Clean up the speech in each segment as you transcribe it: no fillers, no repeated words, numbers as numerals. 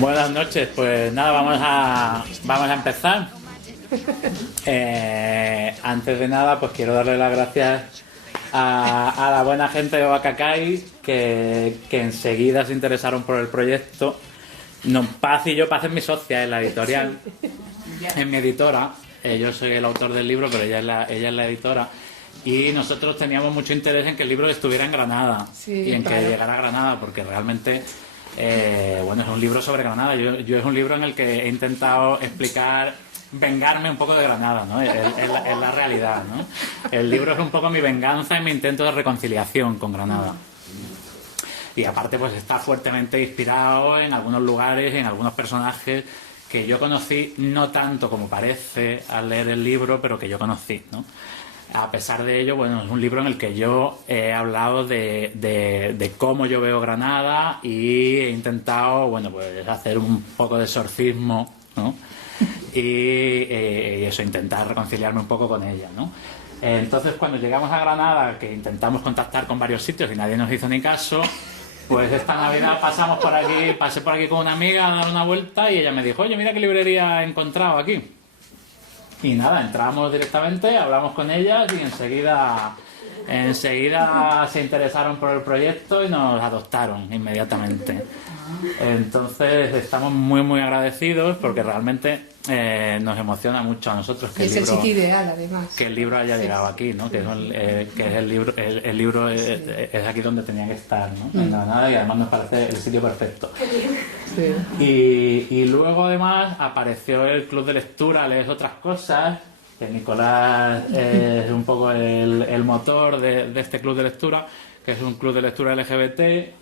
Buenas noches, pues nada, vamos a empezar. Antes de nada, pues quiero darle las gracias a la buena gente de Bacacay que enseguida se interesaron por el proyecto. Paz y yo, Paz es mi socia en la editorial, en mi editora. Yo soy el autor del libro, pero ella es la editora. Y nosotros teníamos mucho interés en que el libro estuviera en Granada, y en que llegara a Granada, porque realmente bueno, es un libro sobre Granada. Yo es un libro en el que he intentado explicar, vengarme un poco de Granada, ¿no? Es la realidad, ¿no? El libro es un poco mi venganza y mi intento de reconciliación con Granada. Y aparte, pues está fuertemente inspirado en algunos lugares, en algunos personajes que yo conocí, no tanto como parece al leer el libro, pero que yo conocí, ¿no? A pesar de ello, bueno, es un libro en el que yo he hablado de cómo yo veo Granada y he intentado, bueno, pues hacer un poco de exorcismo, ¿no? Y eso, intentar reconciliarme un poco con ella, ¿no? Entonces, cuando llegamos a Granada, que intentamos contactar con varios sitios y nadie nos hizo ni caso, pues esta Navidad pasé por aquí con una amiga a dar una vuelta y ella me dijo, oye, mira qué librería he encontrado aquí. Y nada, entramos directamente, hablamos con ellas y enseguida se interesaron por el proyecto y nos adoptaron inmediatamente. Entonces estamos muy muy agradecidos porque realmente nos emociona mucho a nosotros que es el sitio ideal, además, que el libro haya llegado aquí, ¿no? Que es el libro es aquí donde tenía que estar, ¿no? En Granada, y además nos parece el sitio perfecto. Sí. Y luego además apareció el club de lectura Lees otras cosas, que Nicolás es un poco el motor de este club de lectura, que es un club de lectura LGBT.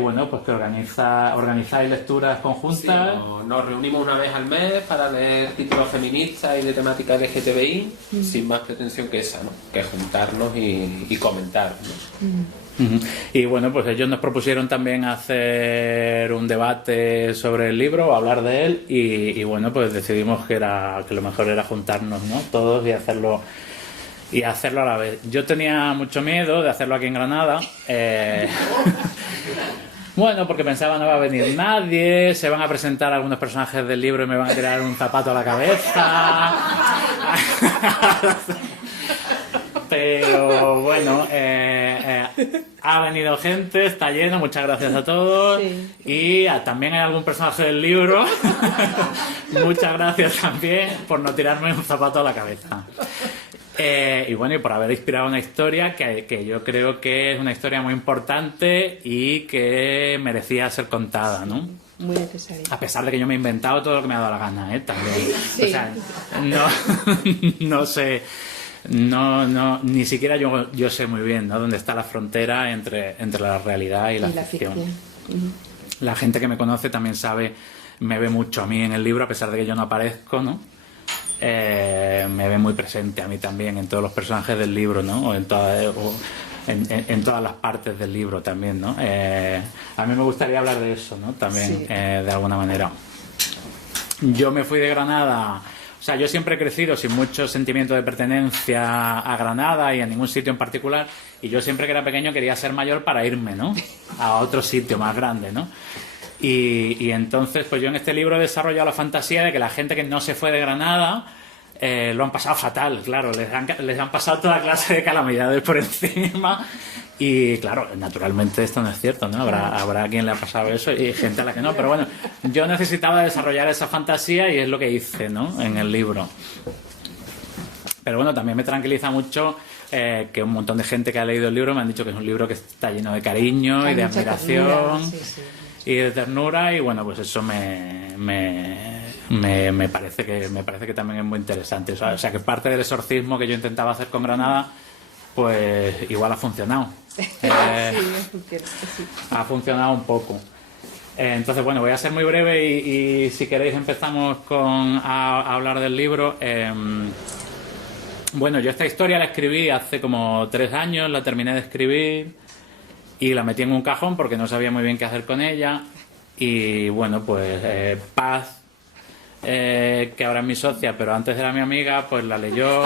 Bueno, pues que organizáis lecturas conjuntas. Sí, nos reunimos una vez al mes para leer títulos feministas y de temática LGTBI, sin más pretensión que esa, ¿no? Que juntarnos y comentar, ¿no? Y bueno, pues ellos nos propusieron también hacer un debate sobre el libro, hablar de él, y bueno, pues decidimos que lo mejor era juntarnos, ¿no? Todos y hacerlo a la vez. Yo tenía mucho miedo de hacerlo aquí en Granada. Bueno, porque pensaba no va a venir nadie, se van a presentar algunos personajes del libro y me van a tirar un zapato a la cabeza. Pero bueno, ha venido gente, está lleno, muchas gracias a todos. Sí. Y también hay algún personaje del libro. Muchas gracias también por no tirarme un zapato a la cabeza. Y bueno, y por haber inspirado una historia que yo creo que es una historia muy importante y que merecía ser contada, ¿no? Muy necesaria. A pesar de que yo me he inventado todo lo que me ha dado la gana, también. Sí. O sea, no sé, ni siquiera yo sé muy bien, ¿no? Dónde está la frontera entre la realidad y la ficción. La gente que me conoce también me ve mucho a mí en el libro, a pesar de que yo no aparezco, ¿no? Me ve muy presente a mí también en todos los personajes del libro, ¿no? O en todas las partes del libro también, ¿no? A mí me gustaría hablar de eso, ¿no? También, sí. De alguna manera. Yo me fui de Granada, o sea, yo siempre he crecido sin mucho sentimiento de pertenencia a Granada y a ningún sitio en particular, y yo siempre que era pequeño quería ser mayor para irme, ¿no? A otro sitio más grande, ¿no? Y entonces, pues yo en este libro he desarrollado la fantasía de que la gente que no se fue de Granada lo han pasado fatal, claro, les han pasado toda clase de calamidades por encima. Y claro, naturalmente esto no es cierto, ¿no? Habrá quien le ha pasado eso y gente a la que no, pero bueno, yo necesitaba desarrollar esa fantasía y es lo que hice, ¿no? En el libro. Pero bueno, también me tranquiliza mucho que un montón de gente que ha leído el libro me han dicho que es un libro que está lleno de cariño y de admiración. Sí. Y de ternura, y bueno, pues eso me parece que también es muy interesante. O sea, que parte del exorcismo que yo intentaba hacer con Granada, pues igual ha funcionado. Ha funcionado un poco. Entonces, bueno, voy a ser muy breve y si queréis empezamos a hablar del libro. Bueno, yo esta historia la escribí hace como 3 años, la terminé de escribir y la metí en un cajón porque no sabía muy bien qué hacer con ella. Y bueno, pues Paz, que ahora es mi socia, pero antes era mi amiga, pues la leyó.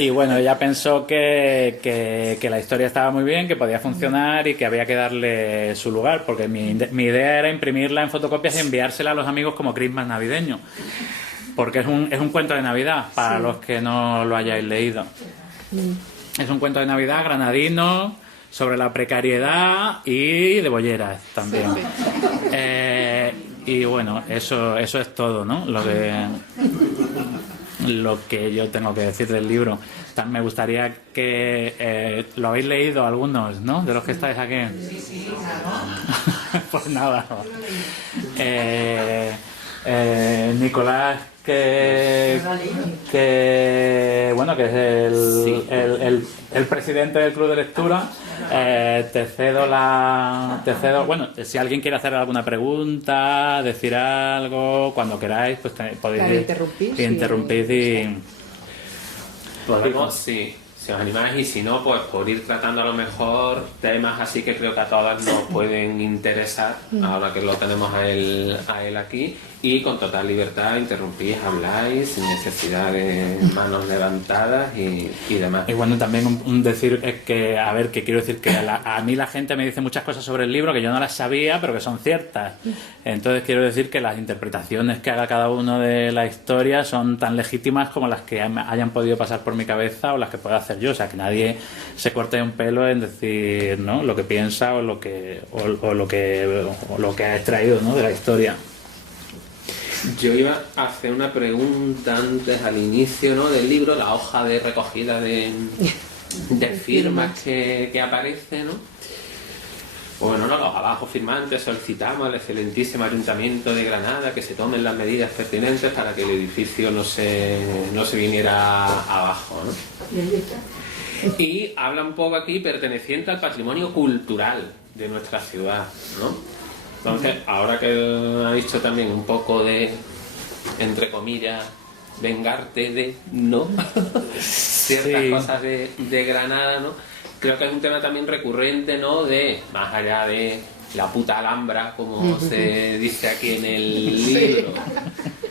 Y bueno, ella pensó que la historia estaba muy bien, que podía funcionar y que había que darle su lugar, porque mi idea era imprimirla en fotocopias y enviársela a los amigos como Christmas navideño, porque es un cuento de Navidad, para los que no lo hayáis leído. Es un cuento de Navidad granadino, sobre la precariedad y de bolleras también. Y bueno, eso es todo, ¿no? Lo que yo tengo que decir del libro. Me gustaría que lo habéis leído algunos, ¿no? De los que estáis aquí. Sí, pues nada. Nicolás, que bueno, que es el presidente del club de lectura. Te cedo, bueno, si alguien quiere hacer alguna pregunta, decir algo, cuando queráis, pues podéis interrumpir y podemos, sí, si os animáis, y si no, pues por ir tratando a lo mejor temas así que creo que a todas nos pueden interesar, ahora que lo tenemos a él aquí, y con total libertad interrumpís, habláis, sin necesidad de manos levantadas y demás. Y bueno, también un decir que, a ver, que quiero decir que a mí la gente me dice muchas cosas sobre el libro que yo no las sabía, pero que son ciertas. Entonces quiero decir que las interpretaciones que haga cada uno de la historia son tan legítimas como las que hayan podido pasar por mi cabeza o las que pueda hacer yo. O sea, que nadie se corte un pelo en decir, ¿no?, lo que piensa o lo que ha extraído, ¿no?, de la historia. Yo iba a hacer una pregunta antes, al inicio, ¿no?, del libro, la hoja de recogida de firmas que aparece, ¿no? Bueno, no, los abajo firmantes solicitamos al excelentísimo Ayuntamiento de Granada que se tomen las medidas pertinentes para que el edificio no se viniera abajo, ¿no? Y habla un poco aquí perteneciente al patrimonio cultural de nuestra ciudad, ¿no? Entonces, ahora que ha dicho también un poco de, entre comillas, vengarte de, ¿no? Ciertas cosas de Granada, ¿no? Creo que es un tema también recurrente, ¿no? De, más allá de la puta Alhambra, como se dice aquí en el libro,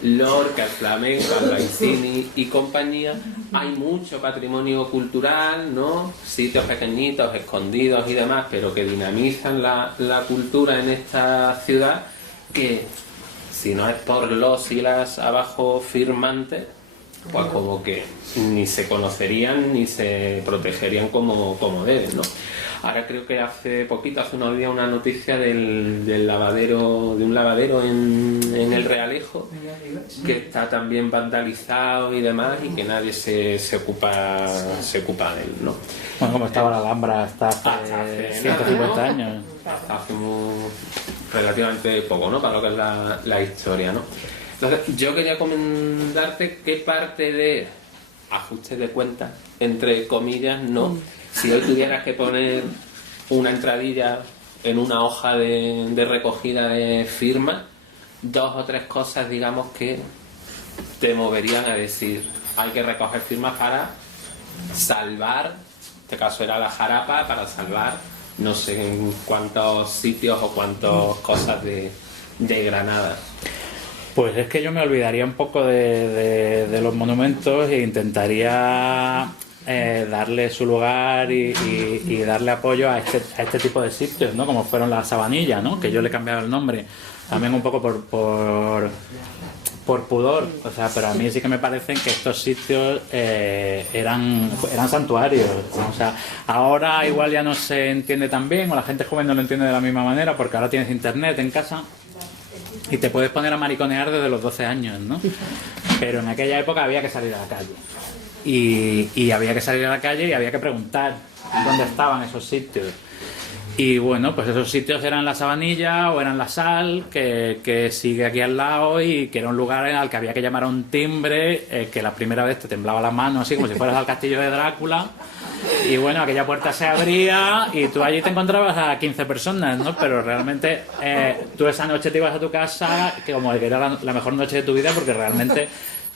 Lorca, el flamenco, Albaicini y compañía, hay mucho patrimonio cultural, ¿no? Sitios pequeñitos, escondidos y demás, pero que dinamizan la cultura en esta ciudad, que si no es por los y las abajo firmantes, pues como que ni se conocerían ni se protegerían como deben, ¿no? Ahora creo que hace unos días, una noticia de un lavadero en el Realejo, que está también vandalizado y demás, y que nadie se ocupa de él, ¿no? Bueno, como estaba la Alhambra hasta hace 150 años. Hasta hace relativamente poco, ¿no?, para lo que es la historia, ¿no? Entonces, yo quería comentarte qué parte de ajuste de cuentas, entre comillas, ¿no? Si hoy tuvieras que poner una entradilla en una hoja de recogida de firmas, 2 o 3 cosas, digamos, que te moverían a decir, hay que recoger firmas para salvar, en este caso era la Jarapa, para salvar no sé en cuántos sitios o cuántas cosas de Granada. Pues es que yo me olvidaría un poco de los monumentos e intentaría darle su lugar y darle apoyo a este tipo de sitios, ¿no? Como fueron la Sabanilla, ¿no?, que yo le he cambiado el nombre también un poco por pudor, o sea, pero a mí sí que me parecen que estos sitios eran santuarios, ¿no? O sea, ahora igual ya no se entiende tan bien, o la gente joven no lo entiende de la misma manera, porque ahora tienes internet en casa y te puedes poner a mariconear desde los 12 años, ¿no? Pero en aquella época había que salir a la calle. Y había que salir a la calle y había que preguntar dónde estaban esos sitios. Y bueno, pues esos sitios eran la Sabanilla o eran la Sal, que sigue aquí al lado, y que era un lugar al que había que llamar a un timbre, que la primera vez te temblaba la mano, así como si fueras al castillo de Drácula. Y bueno, aquella puerta se abría y tú allí te encontrabas a 15 personas, ¿no? Pero realmente tú esa noche te ibas a tu casa, que como que era la mejor noche de tu vida, porque realmente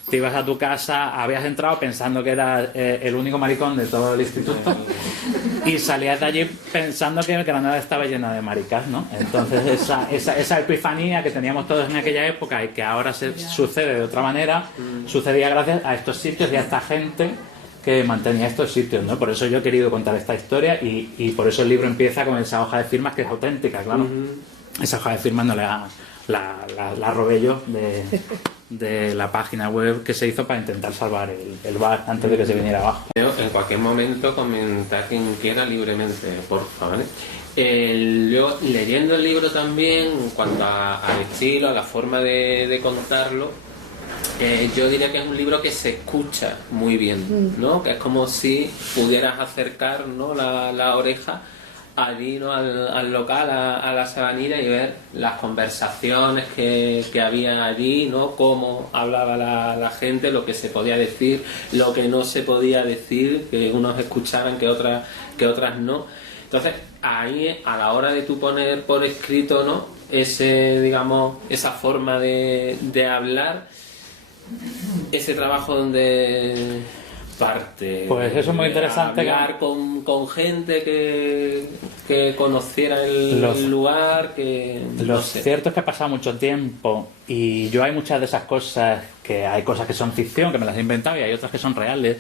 te ibas a tu casa, habías entrado pensando que eras el único maricón de todo el instituto, y salías de allí pensando que Granada estaba llena de maricas, ¿no? Entonces esa epifanía que teníamos todos en aquella época y que ahora sucede de otra manera, sucedía gracias a estos sitios y a esta gente que mantenía estos sitios, ¿no? Por eso yo he querido contar esta historia y por eso el libro empieza con esa hoja de firmas que es auténtica, claro. Esa hoja de firmas no la robé yo de la página web que se hizo para intentar salvar el bar antes de que se viniera abajo. En cualquier momento comentar quien quiera libremente, por favor. Luego, leyendo el libro también, en cuanto al estilo, a la forma de contarlo, yo diría que es un libro que se escucha muy bien, ¿no? Que es como si pudieras acercar, ¿no?, la oreja allí, ¿no?, al local, a la Sabanilla, y ver las conversaciones que había allí, ¿no?, cómo hablaba la gente, lo que se podía decir, lo que no se podía decir, que unos escucharan, que otras no. Entonces, ahí, a la hora de tú poner por escrito, ¿no?, esa forma de hablar, ese trabajo donde parte, pues eso es muy interesante, hablar con gente que conociera el lugar, lo cierto es que ha pasado mucho tiempo y yo hay muchas de esas cosas, que hay cosas que son ficción, que me las he inventado, y hay otras que son reales,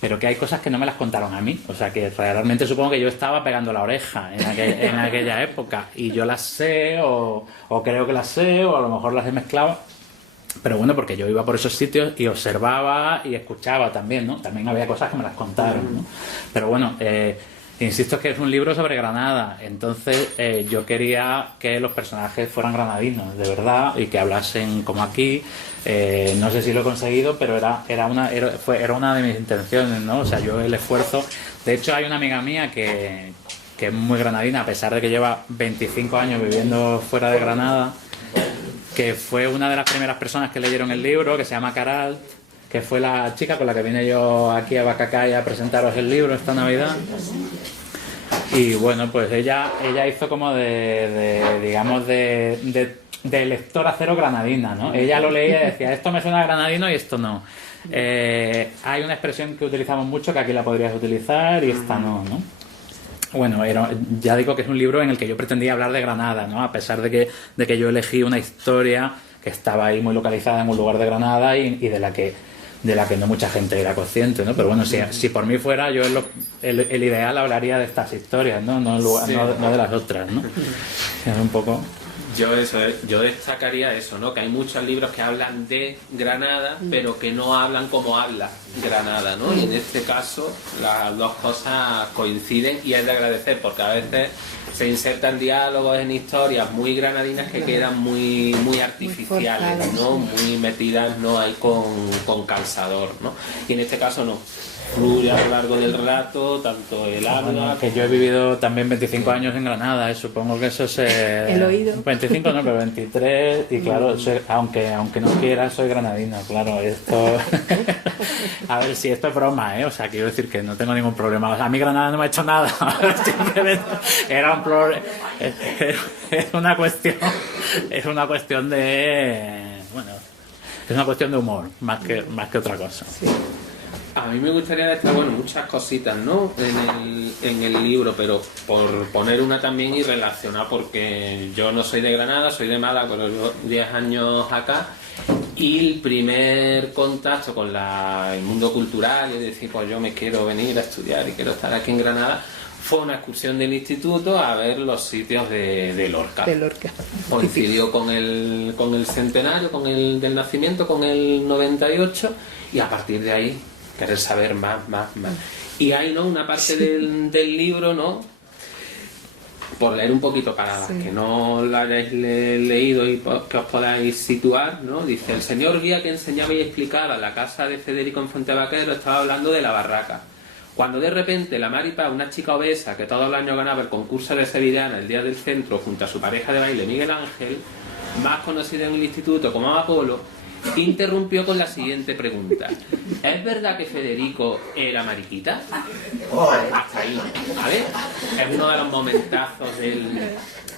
pero que hay cosas que no me las contaron a mí, o sea que realmente supongo que yo estaba pegando la oreja en aquella época, y yo las sé o creo que las sé, o a lo mejor las he mezclado. Pero bueno, porque yo iba por esos sitios y observaba y escuchaba también, ¿no? También había cosas que me las contaron, ¿no? Pero bueno, insisto que es un libro sobre Granada, entonces yo quería que los personajes fueran granadinos, de verdad, y que hablasen como aquí. No sé si lo he conseguido, pero era una de mis intenciones, ¿no? O sea, yo el esfuerzo... De hecho, hay una amiga mía que es muy granadina, a pesar de que lleva 25 años viviendo fuera de Granada, que fue una de las primeras personas que leyeron el libro, que se llama Caral, que fue la chica con la que vine yo aquí a Bacacay a presentaros el libro esta Navidad. Y bueno, pues ella hizo como digamos de lectora cero granadina, ¿no? Ella lo leía y decía, esto me suena a granadino y esto no. Hay una expresión que utilizamos mucho que aquí la podrías utilizar y esta no, ¿no? Bueno, ya digo que es un libro en el que yo pretendía hablar de Granada, ¿no? A pesar de que yo elegí una historia que estaba ahí muy localizada en un lugar de Granada y de la que no mucha gente era consciente, ¿no? Pero bueno, si por mí fuera, yo el ideal hablaría de estas historias, ¿no? No de las otras, ¿no? Es un poco... Yo destacaría eso, ¿no? Que hay muchos libros que hablan de Granada, pero que no hablan como habla Granada, ¿no? Y en este caso las dos cosas coinciden, y es de agradecer, porque a veces se insertan diálogos en historias muy granadinas que quedan muy artificiales, ¿no? Muy metidas, ¿no?, ahí con calzador, ¿no? Y en este caso no. Fluye a lo largo del relato, tanto el habla... Bueno, que yo he vivido también 25 años en Granada, supongo que eso es... El oído. 25 no, pero 23, y claro, aunque no quiera, soy granadino, claro, esto... A ver, si esto es broma, ¿eh? O sea, quiero decir que no tengo ningún problema. O sea, a mí Granada no me ha hecho nada, simplemente era un problema... Es una cuestión de... Bueno, es una cuestión de humor, más que otra cosa. Sí. A mí me gustaría destacar, muchas cositas, ¿no?, en el libro, pero por poner una también y relacionar, porque yo no soy de Granada, soy de Málaga, pero llevo 10 años acá, y el primer contacto con el mundo cultural, y decir, pues yo me quiero venir a estudiar y quiero estar aquí en Granada, fue una excursión del instituto a ver los sitios de Lorca. De Lorca. Coincidió con el centenario, del nacimiento, con el 98, y a partir de ahí querer saber más. Y hay, ¿no?, una parte del libro, ¿no?, por leer un poquito para las que no lo hayáis leído y que os podáis situar, ¿no? Dice, el señor guía que enseñaba y explicaba la casa de Federico en Fuentevaquero estaba hablando de la barraca, cuando de repente la Maripa, una chica obesa que todos los años ganaba el concurso de sevillana el día del centro junto a su pareja de baile Miguel Ángel, más conocida en el instituto como Apolo, interrumpió con la siguiente pregunta: ¿es verdad que Federico era mariquita? Hasta ahí, ¿vale? Es uno de los momentazos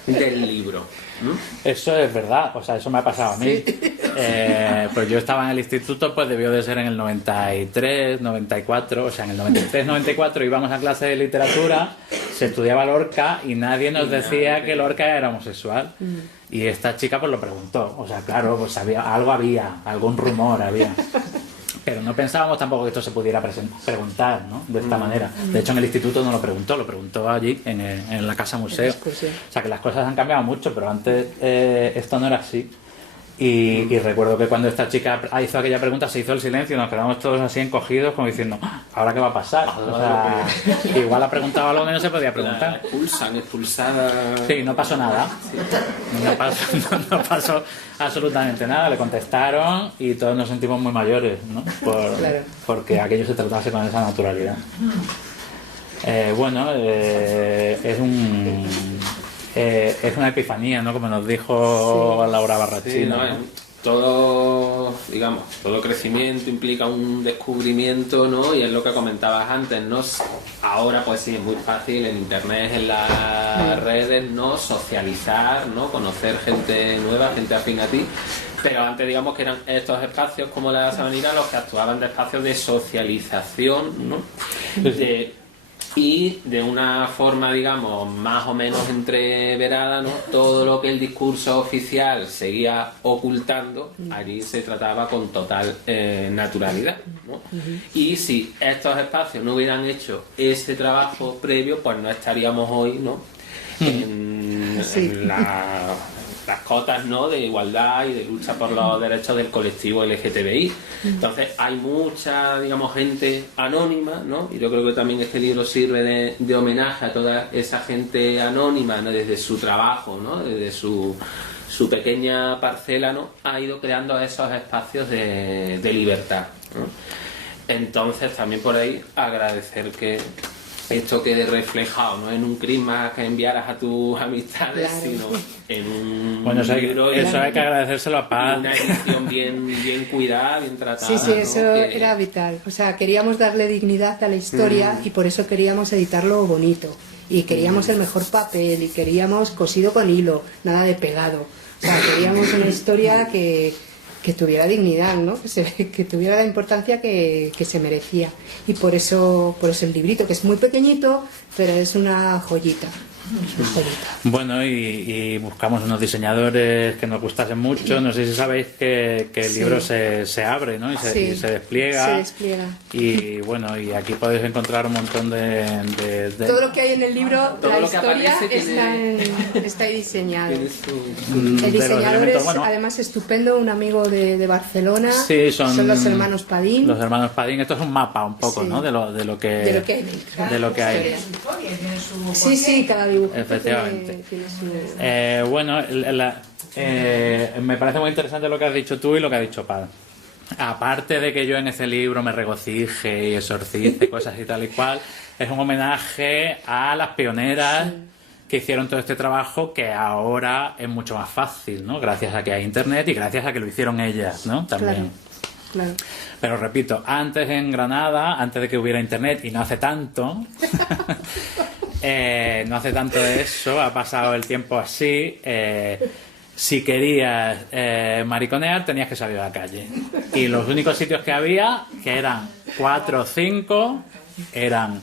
del libro. Eso es verdad, o sea, eso me ha pasado a mí. Pues yo estaba en el instituto, pues debió de ser en el 93, 94, o sea, en el 93, 94 íbamos a clase de literatura, se estudiaba Lorca y nadie nos decía que Lorca era homosexual. Y esta chica pues lo preguntó, o sea, claro, pues algún rumor había. pero no pensábamos tampoco que esto se pudiera preguntar, ¿no? De esta manera. De hecho, en el instituto no lo preguntó allí, en la casa museo. O sea, que las cosas han cambiado mucho, pero antes esto no era así. Y recuerdo que cuando esta chica hizo aquella pregunta se hizo el silencio y nos quedamos todos así encogidos como diciendo, ¿ahora qué va a pasar? O sea, igual ha preguntado algo que no se podía preguntar. Expulsada. Sí, no pasó nada. No pasó absolutamente nada. Le contestaron y todos nos sentimos muy mayores, ¿no? Porque aquello se tratase con esa naturalidad. Es una epifanía, ¿no? Como nos dijo Laura Barrachina. Sí, todo crecimiento implica un descubrimiento, ¿no? Y es lo que comentabas antes, ¿no? Ahora pues sí, es muy fácil en internet, en las redes, ¿no? Socializar, ¿no? Conocer gente nueva, gente afín a ti. Pero antes digamos que eran estos espacios como la Sabanera los que actuaban de espacios de socialización, ¿no? Y de una forma, digamos, más o menos entreverada, ¿no? Todo lo que el discurso oficial seguía ocultando, allí se trataba con total naturalidad, ¿no? Y si estos espacios no hubieran hecho ese trabajo previo, pues no estaríamos hoy, ¿no? En las cotas, ¿no? De igualdad y de lucha por los derechos del colectivo LGTBI. Entonces hay mucha, digamos, gente anónima, ¿no? Y yo creo que también este libro sirve de homenaje a toda esa gente anónima, ¿no? Desde su trabajo, ¿no? Desde su pequeña parcela, ¿no? Ha ido creando esos espacios de libertad, ¿no? Entonces también por ahí agradecer que esto quede reflejado, no en un crisma que enviaras a tus amistades, sino en un libro. Eso hay que agradecérselo a Paz. Una edición bien cuidada, bien tratada. Sí, eso era vital. O sea, queríamos darle dignidad a la historia y por eso queríamos editarlo bonito. Y queríamos el mejor papel y queríamos cosido con hilo, nada de pegado. O sea, queríamos una historia que tuviera dignidad, ¿no? Que tuviera la importancia que se merecía. Y por eso el librito, que es muy pequeñito, pero es una joyita. Bueno, y buscamos unos diseñadores que nos gustasen mucho. No sé si sabéis que el libro se abre, ¿no? Y se despliega. Se despliega. Y bueno, y aquí podéis encontrar un montón de... Todo lo que hay en el libro, la historia está ahí diseñado. El diseñador es además estupendo, un amigo de Barcelona. Sí, son los hermanos Padín. Los hermanos Padín. Esto es un mapa un poco, ¿no? De lo que hay. Sí, cada dibujo. Efectivamente. Me parece muy interesante lo que has dicho tú y lo que ha dicho Paz. Aparte de que yo en ese libro me regocije y exorcice cosas y tal y cual, es un homenaje a las pioneras que hicieron todo este trabajo, que ahora es mucho más fácil, ¿no? Gracias a que hay internet y gracias a que lo hicieron ellas, ¿no? También. Claro. Pero repito, antes en Granada, antes de que hubiera internet, y no hace tanto, no hace tanto de eso, ha pasado el tiempo así. Si querías mariconear, tenías que salir a la calle. Y los únicos sitios que había, que eran 4 o 5, eran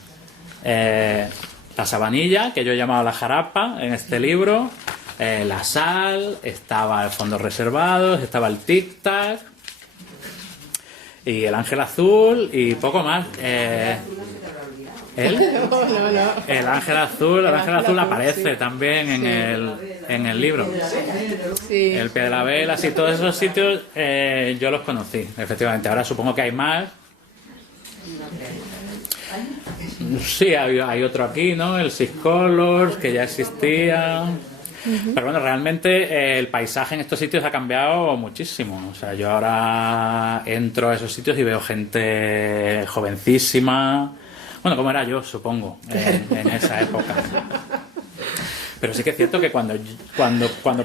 la Sabanilla, que yo he llamado la Jarapa en este libro, la Sal, estaba el Fondos Reservados, estaba el Tic Tac y el Ángel Azul y poco más. El Ángel Azul aparece también en el libro. Sí. El Pie de la Vela, sí, todos esos sitios yo los conocí, efectivamente. Ahora supongo que hay más. Sí, hay otro aquí, ¿no? El Six Colors, que ya existía. Pero bueno, realmente el paisaje en estos sitios ha cambiado muchísimo. O sea, yo ahora entro a esos sitios y veo gente jovencísima. Bueno, como era yo, supongo, en esa época. Pero sí que es cierto que cuando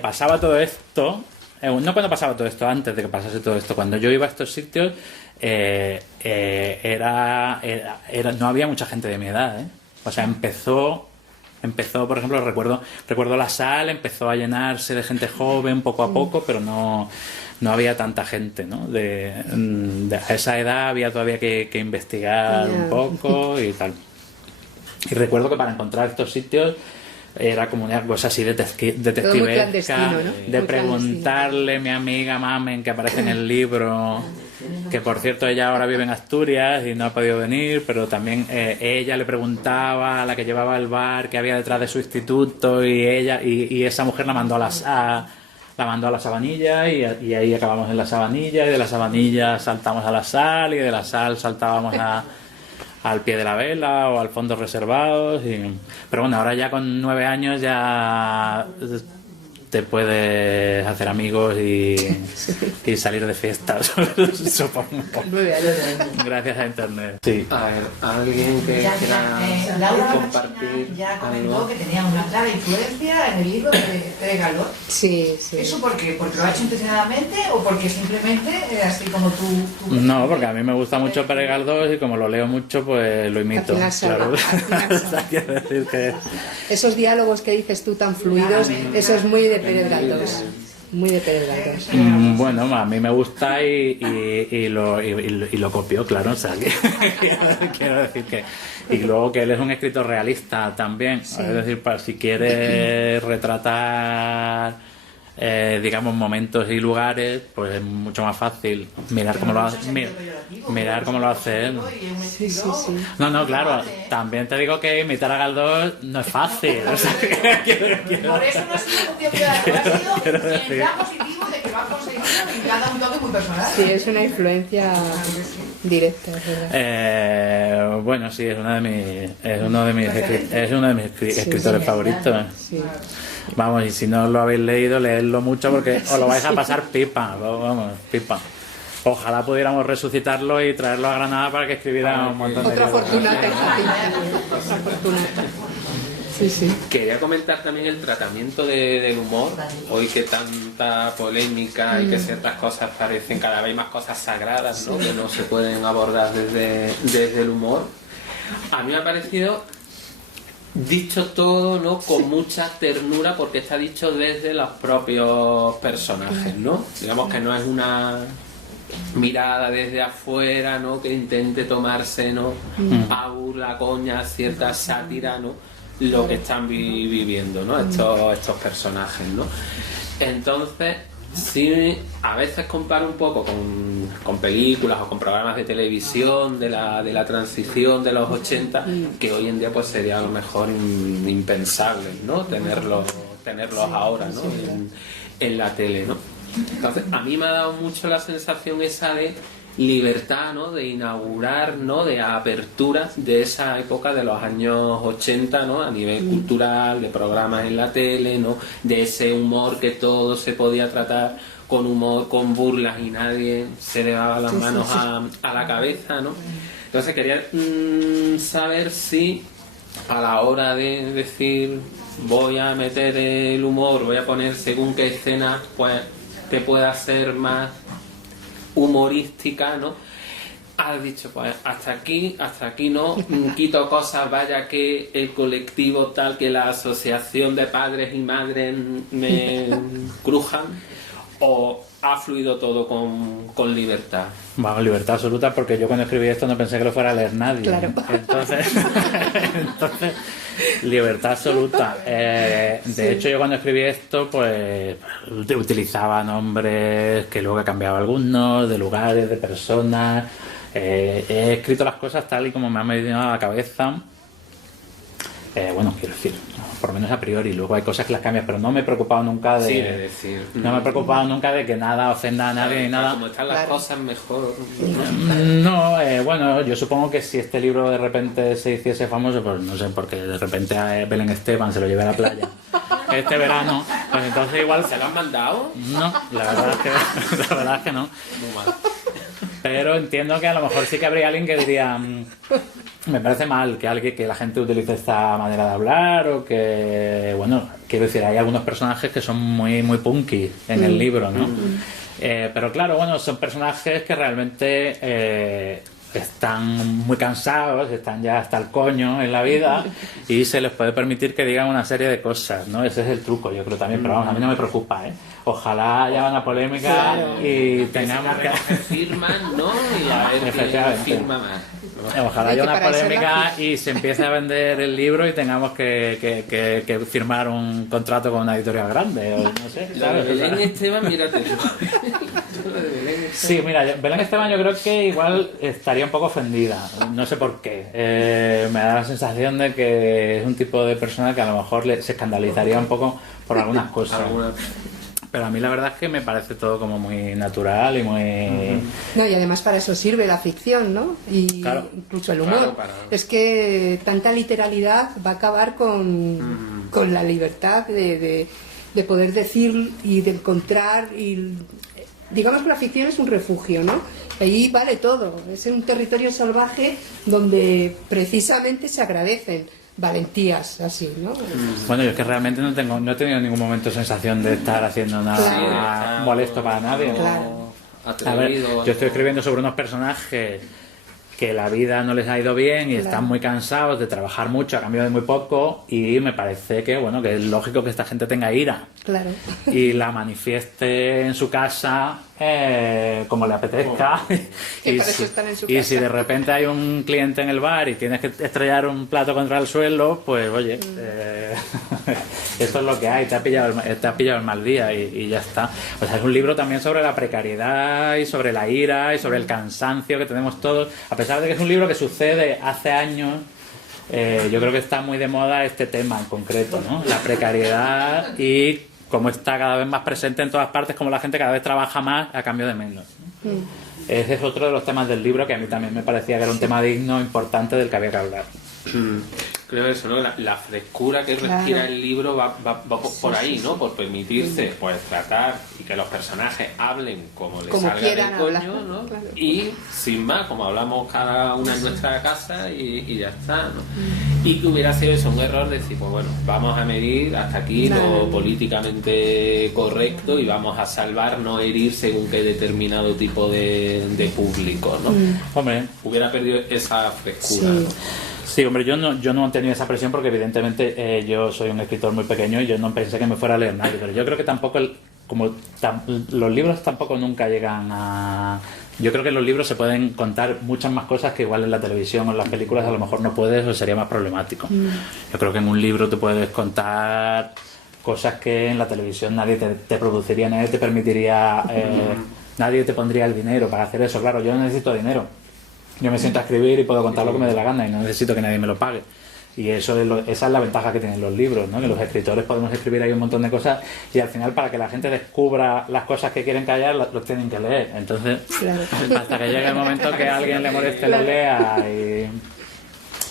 pasaba todo esto, no cuando pasaba todo esto, antes de que pasase todo esto, cuando yo iba a estos sitios, no había mucha gente de mi edad, ¿eh? O sea, empezó, por ejemplo, recuerdo la sala, empezó a llenarse de gente joven poco a poco, pero no había tanta gente, ¿no? A esa edad había todavía que investigar un poco y tal. Y recuerdo que para encontrar estos sitios era como una cosa así detectivesca, ¿no? de preguntarle a mi amiga Mamen, que aparece en el libro, que por cierto ella ahora vive en Asturias y no ha podido venir, pero también ella le preguntaba a la que llevaba el bar qué había detrás de su instituto, y ella y esa mujer la mandó a la Sabanilla, y ahí acabamos en la Sabanilla, y de la Sabanilla saltamos a la Sal, y de la Sal saltábamos al pie de la vela o al fondos reservados. Pero bueno, ahora ya con 9 años ya te puedes hacer amigos y salir de fiestas, supongo. 9 años. Gracias a internet. Sí. A ver, alguien que quiera Laura compartir ya comentó algo. que tenía una clara influencia en el libro de Pere Galdós. Sí, sí. ¿Eso por qué? ¿Porque lo ha hecho intencionadamente o porque simplemente, así como tú No, porque a mí me gusta mucho Pere Galdós y como lo leo mucho, pues lo imito. Al final sale, Claro. al final sale. Quiero decir que... Esos diálogos que dices tú tan fluidos, eso es muy de Pérez Galdós. Muy de Pérez Galdós. Bueno, a mí me gusta y lo copio, claro. O sea, que, quiero decir que... Y luego que él es un escritor realista también. Sí. Es decir, para si quiere retratar, digamos, momentos y lugares, pues es mucho más fácil mirar cómo lo hace. Mirar cómo lo hace él. Sí, sí, sí. No, claro. También te digo que imitar a Galdós no es fácil. O sea, Por eso no ha sido un tiempo ha sido quiero en decir. plan positivo de que lo ha conseguido y le ha dado un toque muy personal. Sí, es una influencia directa, es verdad. Bueno, sí, es uno de mis escritores favoritos. Sí. Vamos, y si no lo habéis leído, leedlo mucho porque os lo vais a pasar pipa. Vamos, pipa. Ojalá pudiéramos resucitarlo y traerlo a Granada para que escribiera un montón de Otra libros. fortunata, otra fortunata. Sí, sí. Quería comentar también el tratamiento del humor, hoy que tanta polémica y que ciertas cosas parecen cada vez más cosas sagradas, ¿no? Que no se pueden abordar desde el humor. A mí me ha parecido dicho todo, ¿no? Con mucha ternura, porque está dicho desde los propios personajes, ¿no? Digamos que no es una mirada desde afuera, ¿no? Que intente tomarse, ¿no? A burla, coña, cierta sátira, ¿no? Lo que están viviendo, ¿no? Estos personajes, ¿no? Entonces, sí, a veces comparo un poco con películas o con programas de televisión de la transición de los 80, que hoy en día pues sería a lo mejor impensable, ¿no? Tenerlos ahora, ¿no? En la tele, ¿no? Entonces, a mí me ha dado mucho la sensación esa de libertad, ¿no? De inaugurar, ¿no? De apertura de esa época de los años 80, ¿no? A nivel cultural, de programas en la tele, ¿no? De ese humor que todo se podía tratar con humor, con burlas, y nadie se le daba las manos a la cabeza, ¿no? Entonces quería saber si a la hora de decir voy a meter el humor, voy a poner según qué escena, pues te pueda hacer más humorística, ¿no? Has dicho, pues hasta aquí no, quito cosas, vaya que el colectivo tal, que la asociación de padres y madres me crujan, o ha fluido todo con libertad. Vamos, libertad absoluta, porque yo cuando escribí esto no pensé que lo fuera a leer nadie. Claro. Entonces, libertad absoluta. De hecho, yo cuando escribí esto, pues utilizaba nombres que luego he cambiado algunos, de lugares, de personas. He escrito las cosas tal y como me han venido a la cabeza. Bueno, quiero decir, por lo menos a priori. Luego hay cosas que las cambias, pero no me he preocupado nunca de... Sí, de decir... No me he preocupado nunca de que nada ofenda a nadie ni nada. Como están las cosas, mejor... No, bueno, yo supongo que si este libro de repente se hiciese famoso, pues no sé, porque de repente a Belén Esteban se lo lleve a la playa este verano, pues entonces igual... ¿Se lo han mandado? No, la verdad es que no. Muy mal. Pero entiendo que a lo mejor sí que habría alguien que diría... Me parece mal que la gente utilice esta manera de hablar, o que, bueno, quiero decir, hay algunos personajes que son muy punky en el libro, ¿no? Pero claro, bueno, son personajes que realmente están muy cansados, están ya hasta el coño en la vida, y se les puede permitir que digan una serie de cosas, ¿no? Ese es el truco, yo creo también, pero vamos, a mí no me preocupa, ¿eh? Ojalá haya una polémica y tengamos que... Firman, ¿no? Y a ver quién Efectivamente. firma más. Ojalá Ay, haya que una para eso es polémica la y se empiece a vender el libro y tengamos que firmar un contrato con una editorial grande, o no sé. La de ¿sabes? Belén Esteban, mírate tú. La de Belén Esteban. Sí, mira, Belén Esteban yo creo que igual estaría un poco ofendida, no sé por qué. Me da la sensación de que es un tipo de persona que a lo mejor se escandalizaría un poco por algunas cosas. Pero a mí la verdad es que me parece todo como muy natural y muy... No, y además para eso sirve la ficción, ¿no? Y Claro. incluso el humor. Claro, para- Es que tanta literalidad va a acabar con la libertad de poder decir y de encontrar y... Digamos que la ficción es un refugio, ¿no? Ahí vale todo. Es un territorio salvaje donde precisamente se agradecen valentías así, ¿no? Bueno, yo es que realmente no he tenido en ningún momento sensación de estar haciendo nada Claro. molesto para nadie. Claro. A ver, yo estoy escribiendo sobre unos personajes que la vida no les ha ido bien y Claro. están muy cansados de trabajar mucho a cambio de muy poco, y me parece que bueno, que es lógico que esta gente tenga ira Claro. y la manifieste en su casa como le apetezca. Que y para eso si, están en su y casa. si de repente hay un cliente en el bar y tienes que estrellar un plato contra el suelo, pues oye, esto es lo que hay, te ha pillado el mal día y ya está. O sea, es un libro también sobre la precariedad y sobre la ira y sobre el cansancio que tenemos todos, a pesar de que es un libro que sucede hace años. Yo creo que está muy de moda este tema en concreto, ¿no? La precariedad y cómo está cada vez más presente en todas partes, como la gente cada vez trabaja más a cambio de menos, ¿no? Ese es otro de los temas del libro que a mí también me parecía que era un tema digno, importante, del que había que hablar. Creo eso, ¿no? La frescura que respira Claro. el libro va por ahí, ¿no? Por permitirse, pues, tratar y que los personajes hablen como les Como salga quieran del coño, hablar, ¿no? claro. Y sin más, como hablamos cada una en nuestra casa y ya está, ¿no? Y que hubiera sido eso un error decir, pues bueno, vamos a medir hasta aquí Claro. lo políticamente correcto y vamos a salvar, no herir según qué determinado tipo de público, ¿no? Hombre, Hubiera perdido esa frescura, Sí. ¿no? sí, hombre, yo no he tenido esa presión porque evidentemente yo soy un escritor muy pequeño y yo no pensé que me fuera a leer nadie, pero yo creo que tampoco los libros tampoco nunca llegan a... Yo creo que en los libros se pueden contar muchas más cosas que igual en la televisión o en las películas a lo mejor no puedes o sería más problemático. Yo creo que en un libro te puedes contar cosas que en la televisión nadie te produciría, nadie te permitiría, nadie te pondría el dinero para hacer eso. Claro, yo no necesito dinero. Yo me siento a escribir y puedo contar lo que me dé la gana y no necesito que nadie me lo pague. Y eso esa es la ventaja que tienen los libros, ¿no? Que los escritores podemos escribir ahí un montón de cosas y al final para que la gente descubra las cosas que quieren callar los tienen que leer. Entonces, Claro. hasta que llegue el momento que a alguien le moleste lo Claro. lea. Y...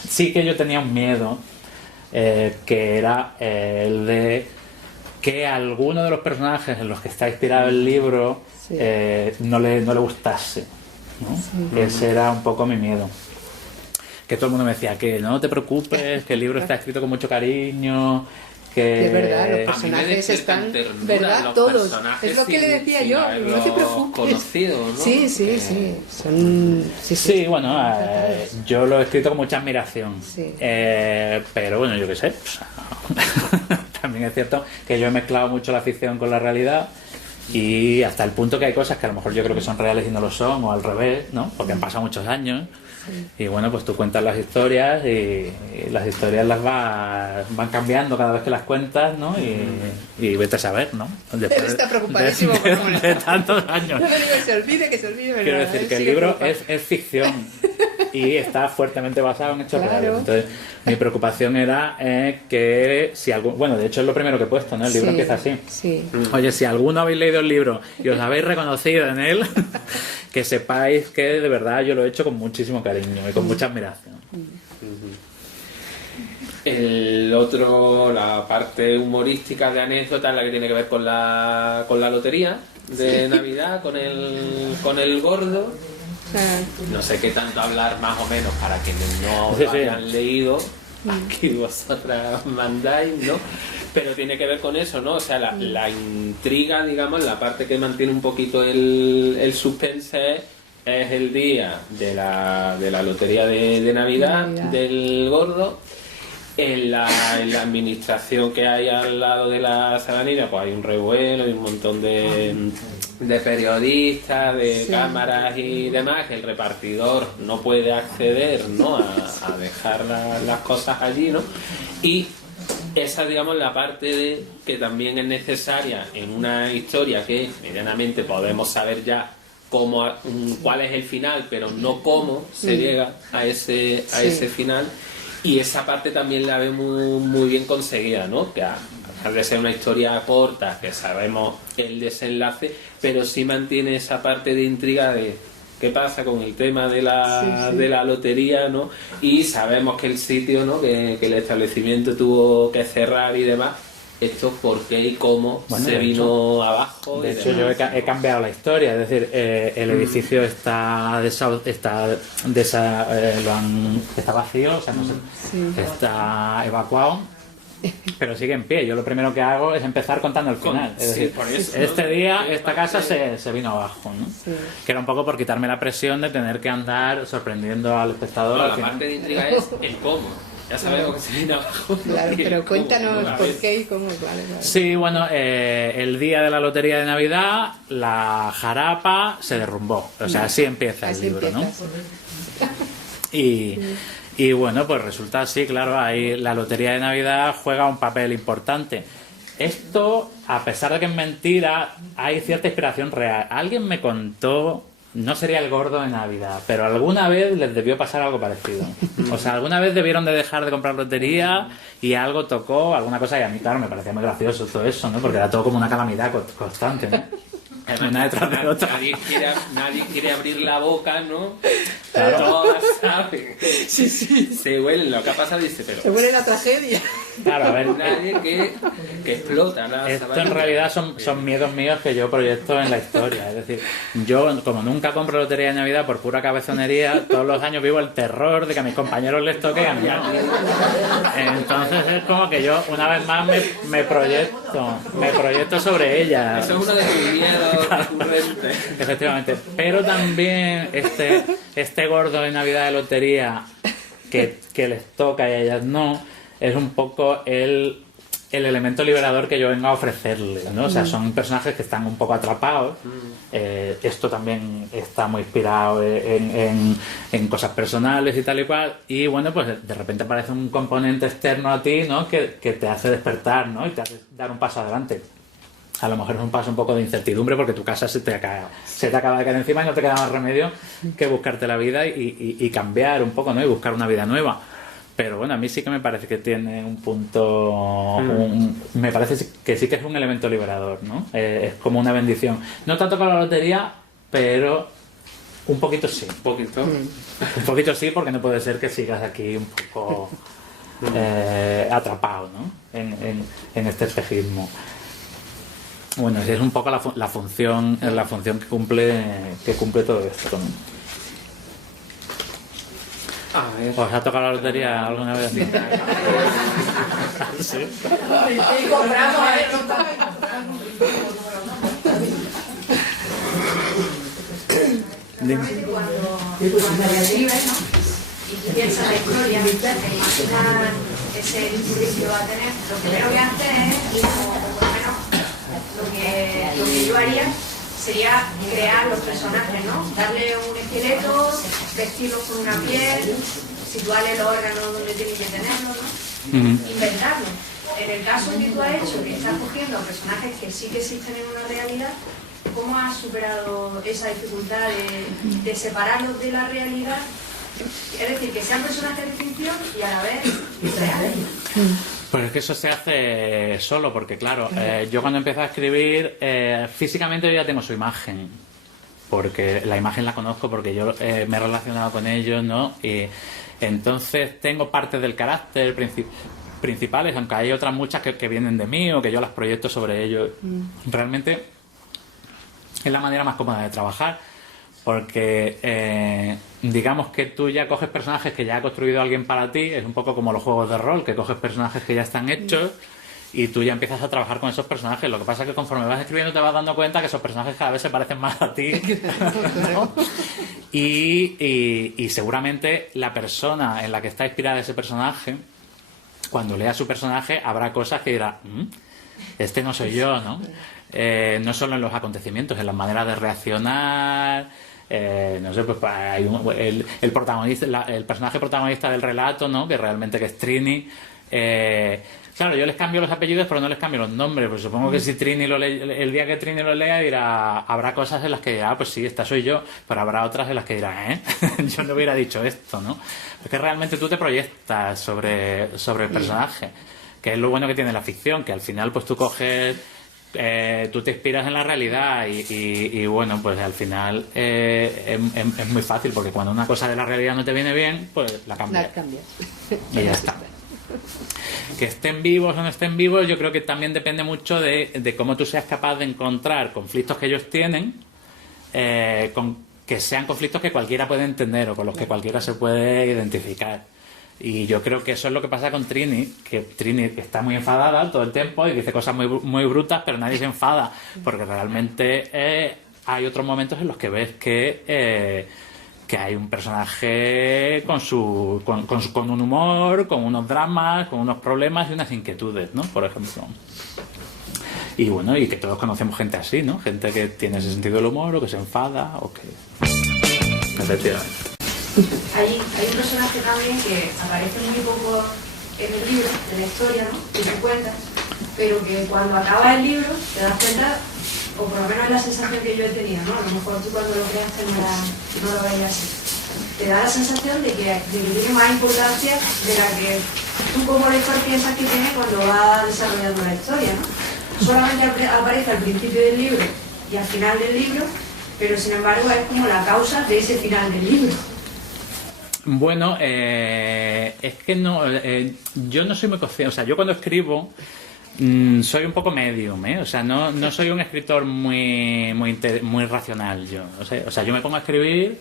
Sí que yo tenía un miedo que era el de que alguno de los personajes en los que está inspirado el libro Sí. no le gustase, ¿no? Ese era un poco mi miedo. Que todo el mundo me decía que no te preocupes, que el libro está escrito con mucho cariño, que... De verdad, los A mí me personajes despiertan están, ternura ¿verdad? los Todos. personajes Es lo que le decía sin yo, no haberlos te preocupes. conocido, ¿no? Sí, sí, sí. Son... Sí, bueno, yo lo he escrito con mucha admiración. Sí. Pero bueno, yo qué sé. O sea, también es cierto que yo he mezclado mucho la ficción con la realidad y hasta el punto que hay cosas que a lo mejor yo creo que son reales y no lo son, o al revés, ¿no? Porque han pasado muchos años. Y bueno, pues tú cuentas las historias y las historias van cambiando cada vez que las cuentas, ¿no? Y vete a saber, ¿no? Él está preocupadísimo por cómo le de está. tantos años. No le digo que se olvide, ¿verdad? Quiero decir Él que el sigue libro preocupado. es ficción y está fuertemente basado en hechos Claro. reales. Entonces, mi preocupación era que si algún... Bueno, de hecho es lo primero que he puesto, ¿no? El libro Sí, empieza así. Sí. Oye, si alguno habéis leído el libro y os habéis reconocido en él, que sepáis que de verdad yo lo he hecho con muchísimo cariño y con mucha admiración. El otro, la parte humorística de anécdota, la que tiene que ver con la lotería de Navidad, con el gordo. Ah, No sé qué tanto hablar más o menos para quienes no Sí, lo sí. hayan leído, aquí vosotras mandáis, ¿no? Pero tiene que ver con eso, ¿no? O sea, la intriga, digamos, la parte que mantiene un poquito el suspense es el día de la lotería de Navidad, Navidad. del gordo. En la administración que hay al lado de la Sabanera, pues hay un revuelo y un montón de periodistas, de Sí. cámaras y demás, que el repartidor no puede acceder, ¿no?, a dejar las cosas allí, ¿no? Y esa, digamos, la parte de que también es necesaria en una historia que medianamente podemos saber ya cuál es el final, pero no cómo se llega a ese final. Y esa parte también la veo muy, muy bien conseguida, ¿no? Que a pesar de ser una historia corta, que sabemos el desenlace, pero sí mantiene esa parte de intriga de qué pasa con el tema de la lotería, ¿no? Y sabemos que el sitio, ¿no?, que el establecimiento tuvo que cerrar y demás. Esto por qué y cómo Bueno, se de vino hecho- abajo. De y hecho, demás. yo he cambiado la historia, es decir, el edificio está está vacío, o sea, no sé, Sí. está evacuado, pero sigue en pie. Yo lo primero que hago es empezar contando el final. Es Sí, decir, por eso, ¿no? este día, Sí, esta parte casa de- se vino abajo, ¿no? Sí. Que era un poco por quitarme la presión de tener que andar sorprendiendo al espectador. No, al la final. parte de intriga es el cómo. Ya sabemos que se vino abajo. Claro, Y el pero cómo, cuéntanos ¿no? A por ver. qué y cómo. Vale. Sí, bueno, el día de la lotería de Navidad, la jarapa se derrumbó. O sea, así empieza el Así libro, ¿no? empieza, Y bueno, pues resulta así, claro, ahí la lotería de Navidad juega un papel importante. Esto, a pesar de que es mentira, hay cierta inspiración real. Alguien me contó, no sería el gordo de Navidad, pero alguna vez les debió pasar algo parecido. O sea, alguna vez debieron de dejar de comprar lotería y algo tocó, alguna cosa, y a mí, claro, me parecía muy gracioso todo eso, ¿no? Porque era todo como una calamidad constante, ¿no? Una detrás de otra. Nadie quiere abrir la boca, ¿no? Claro. Todas saben. Se huelen lo que ha pasado y dice, Se pero vuelve la tragedia. Claro, a ver, nadie que explota la esto en sabanilla. realidad son miedos míos que yo proyecto en la historia. Es decir, yo como nunca compro lotería de Navidad por pura cabezonería, todos los años vivo el terror de que a mis compañeros les toque a mí. Entonces es como que yo una vez más me proyecto sobre ella. Eso es uno de tus miedos recurrentes. Efectivamente. Pero también este gordo de Navidad de lotería que les toca y a ellas no, es un poco el elemento liberador que yo vengo a ofrecerles, ¿no? O sea, son personajes que están un poco atrapados. Esto también está muy inspirado en cosas personales y tal y cual. Y bueno, pues de repente aparece un componente externo a ti, ¿no? Que te hace despertar, ¿no? Y te hace dar un paso adelante. A lo mejor es un paso un poco de incertidumbre porque tu casa se te acaba de caer encima y no te queda más remedio que buscarte la vida y cambiar un poco, ¿no? Y buscar una vida nueva. Pero bueno, a mí sí que me parece que tiene un punto... me parece que sí que es un elemento liberador, ¿no? Es como una bendición. No tanto con la lotería, pero un poquito sí. Un poquito. Un poquito sí, porque no puede ser que sigas aquí un poco atrapado, ¿no? En este espejismo. Bueno, sí, es un poco la función que cumple todo esto, ¿no? A ver. ¿Os ha tocado la lotería alguna vez? Y compramos, a ver, Cuando la escribes, ¿no? Y tú piensas la historia, te imaginas ese discurso que va a tener, lo primero que haces es, o por lo menos lo que yo haría sería crear los personajes, ¿no? Darle un esqueleto, vestirlos con una piel, situarle los órganos donde tienen que tenerlos, ¿no? Inventarlo. En el caso que tú has hecho, que estás cogiendo personajes que sí que existen en una realidad, ¿cómo has superado esa dificultad de separarlos de la realidad? Es decir, que sean personajes de ficción y a la vez reales. Pues es que eso se hace solo, porque claro, yo cuando empecé a escribir, físicamente yo ya tengo su imagen, porque la imagen la conozco, porque yo me he relacionado con ellos, ¿no? Y entonces tengo partes del carácter principales, aunque hay otras muchas que vienen de mí o que yo las proyecto sobre ellos. Realmente es la manera más cómoda de trabajar, porque digamos que tú ya coges personajes que ya ha construido alguien para ti, es un poco como los juegos de rol, que coges personajes que ya están hechos y tú ya empiezas a trabajar con esos personajes. Lo que pasa es que conforme vas escribiendo te vas dando cuenta que esos personajes cada vez se parecen más a ti, ¿no? Y seguramente la persona en la que está inspirada ese personaje, cuando lea su personaje habrá cosas que dirá, este no soy yo, ¿no? no solo en los acontecimientos, en las maneras de reaccionar. No sé, pues hay el protagonista, el personaje protagonista del relato, ¿no? Que realmente que es Trini. Claro, yo les cambio los apellidos, pero no les cambio los nombres. Pues supongo que si Trini el día que Trini lo lea, dirá, habrá cosas en las que dirá, pues sí, esta soy yo, pero habrá otras en las que dirá, yo no hubiera dicho esto, ¿no? Porque realmente tú te proyectas sobre el personaje, que es lo bueno que tiene la ficción, que al final pues tú coges, tú te inspiras en la realidad y bueno, pues al final es muy fácil, porque cuando una cosa de la realidad no te viene bien, pues la cambias. Y ya está. Que estén vivos o no estén vivos, yo creo que también depende mucho de cómo tú seas capaz de encontrar conflictos que ellos tienen, que sean conflictos que cualquiera puede entender o con los que cualquiera se puede identificar. Y yo creo que eso es lo que pasa con Trini, que Trini está muy enfadada todo el tiempo y dice cosas muy brutas, pero nadie se enfada, porque realmente hay otros momentos en los que ves que hay un personaje con un humor, con unos dramas, con unos problemas y unas inquietudes, ¿no? Por ejemplo. Y bueno, y que todos conocemos gente así, ¿no? Gente que tiene ese sentido del humor o que se enfada o que... Efectivamente. Hay un personaje también que aparece muy poco en el libro, en la historia, ¿no? Que te cuentas, pero que cuando acaba el libro te das cuenta, o por lo menos es la sensación que yo he tenido, ¿no? A lo mejor tú cuando lo creaste no lo veías así. Te da la sensación de que tiene más importancia de la que tú como lector piensas que tiene cuando va desarrollando la historia, ¿no? Solamente aparece al principio del libro y al final del libro, pero sin embargo es como la causa de ese final del libro. Bueno, es que no, yo no soy muy consciente, o sea, yo cuando escribo soy un poco medium, o sea, no soy un escritor muy racional yo, o sea, yo me pongo a escribir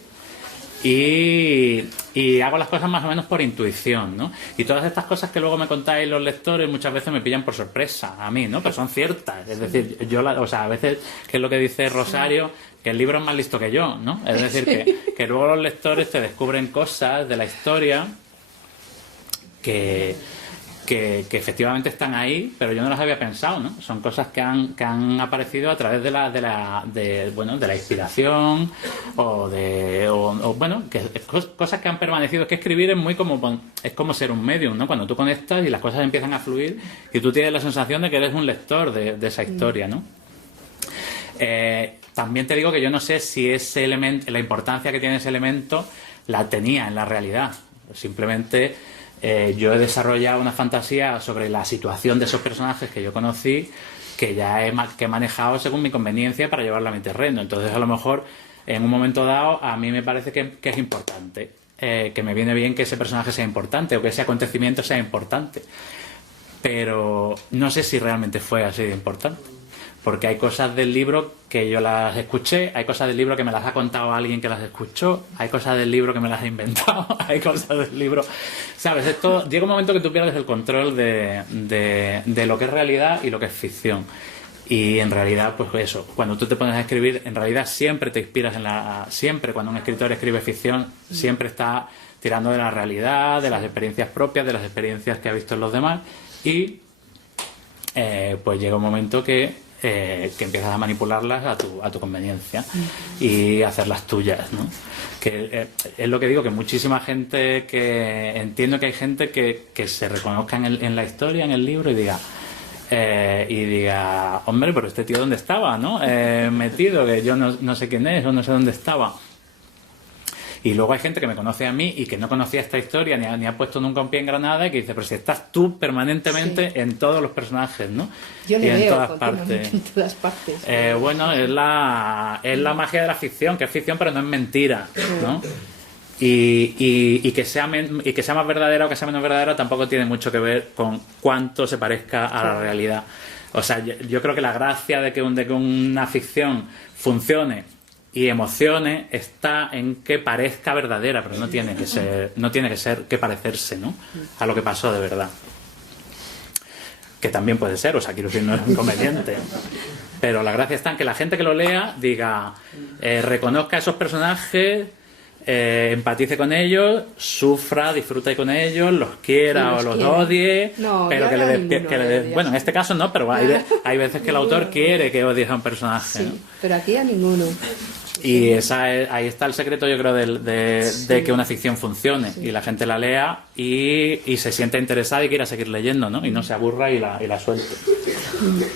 y hago las cosas más o menos por intuición, ¿no? Y todas estas cosas que luego me contáis los lectores muchas veces me pillan por sorpresa a mí, ¿no? Pero son ciertas, es decir, o sea, a veces, que es lo que dice Rosario, que el libro es más listo que yo, ¿no? Es decir, que luego los lectores te descubren cosas de la historia que efectivamente están ahí, pero yo no las había pensado, ¿no? Son cosas que han aparecido a través de la inspiración o bueno, que cosas que han permanecido. Es que escribir es como ser un medium, ¿no? Cuando tú conectas y las cosas empiezan a fluir y tú tienes la sensación de que eres un lector de esa historia, ¿no? También te digo que yo no sé si ese elemento, la importancia que tiene ese elemento la tenía en la realidad. Simplemente yo he desarrollado una fantasía sobre la situación de esos personajes que yo conocí, que ya he manejado según mi conveniencia para llevarla a mi terreno. Entonces, a lo mejor, en un momento dado, a mí me parece que es importante, que me viene bien que ese personaje sea importante o que ese acontecimiento sea importante. Pero no sé si realmente fue así de importante. Porque hay cosas del libro que yo las escuché, hay cosas del libro que me las ha contado alguien que las escuchó, hay cosas del libro que me las he inventado, hay cosas del libro... ¿Sabes? Llega un momento que tú pierdes el control de lo que es realidad y lo que es ficción. Y en realidad, pues eso, cuando tú te pones a escribir, en realidad siempre te inspiras siempre cuando un escritor escribe ficción, siempre está tirando de la realidad, de las experiencias propias, de las experiencias que ha visto en los demás y pues llega un momento que empiezas a manipularlas a tu conveniencia y hacerlas tuyas, ¿no? Que es lo que digo, que muchísima gente, que entiendo que hay gente que se reconozca en la historia, en el libro y diga, hombre, pero este tío ¿dónde estaba? ¿No? Metido, que yo no sé quién es o no sé dónde estaba. Y luego hay gente que me conoce a mí y que no conocía esta historia ni ha puesto nunca un pie en Granada y que dice, pero si estás tú permanentemente en todos los personajes, ¿no? Yo le y en veo todas partes. En todas partes. Bueno, es la magia de la ficción, que es ficción pero no es mentira, ¿no? Y que sea más verdadera o que sea menos verdadera tampoco tiene mucho que ver con cuánto se parezca a la realidad. O sea, yo creo que la gracia de que una ficción funcione y emocione está en que parezca verdadera, pero no tiene que ser que parecerse, ¿no? A lo que pasó de verdad. Que también puede ser, o sea, quiero decir, no es inconveniente. Pero la gracia está en que la gente que lo lea diga, reconozca a esos personajes, empatice con ellos, sufra, disfrute con ellos, los quiera o los odie, No, pero yo que le no despierte. ninguno, Bueno, en este caso no, pero hay veces que el autor quiere que odies a un personaje. Sí, ¿no? pero aquí a ninguno. Y ahí está el secreto, yo creo, de que una ficción funcione y la gente la lea y se sienta interesada y quiera seguir leyendo, ¿no? Y no se aburra y la suelte.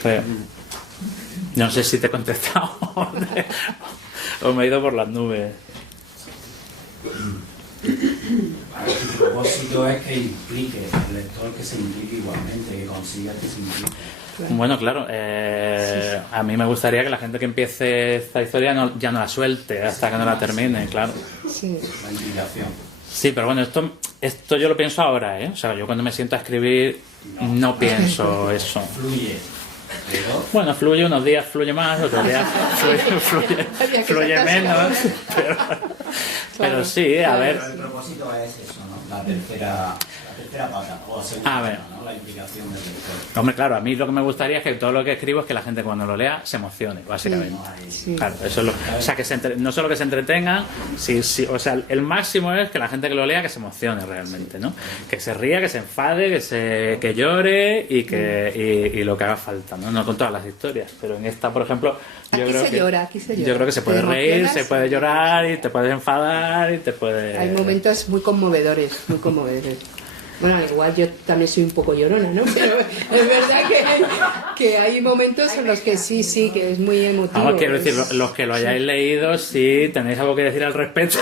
Creo. No sé si te he contestado o me he ido por las nubes. El propósito es que implique al lector, que se implique igualmente, que consiga que se implique. Bueno, claro, a mí me gustaría que la gente que empiece esta historia ya no la suelte hasta que no la termine, claro. Sí. La implicación. Sí, pero bueno, esto yo lo pienso ahora, ¿eh? O sea, yo cuando me siento a escribir no pienso eso. Fluye. Pero Bueno, fluye unos días, fluye más, otros días fluye menos. Pero sí, a ver. el propósito es eso, ¿no? La tercera pata, o la segunda A ver. pata, ¿no? La implicación del lector. Hombre, claro, a mí lo que me gustaría es que todo lo que escribo es que la gente cuando lo lea se emocione, básicamente. Sí. Claro, eso es o sea, que no solo que se entretengan, o sea, el máximo es que la gente que lo lea que se emocione realmente, ¿no? Que se ría, que se enfade, que llore y lo que haga falta, ¿no? No con todas las historias, pero en esta, por ejemplo, yo creo que llora. Yo creo que se Te puede reír, emocionas se puede llorar y te puedes enfadar y te puede... Hay momentos muy conmovedores, muy conmovedores. Bueno, igual yo también soy un poco llorona, ¿no? Pero es verdad que hay momentos en los que sí, que es muy emotivo. Vamos, quiero decir, los que lo hayáis leído, si tenéis algo que decir al respecto,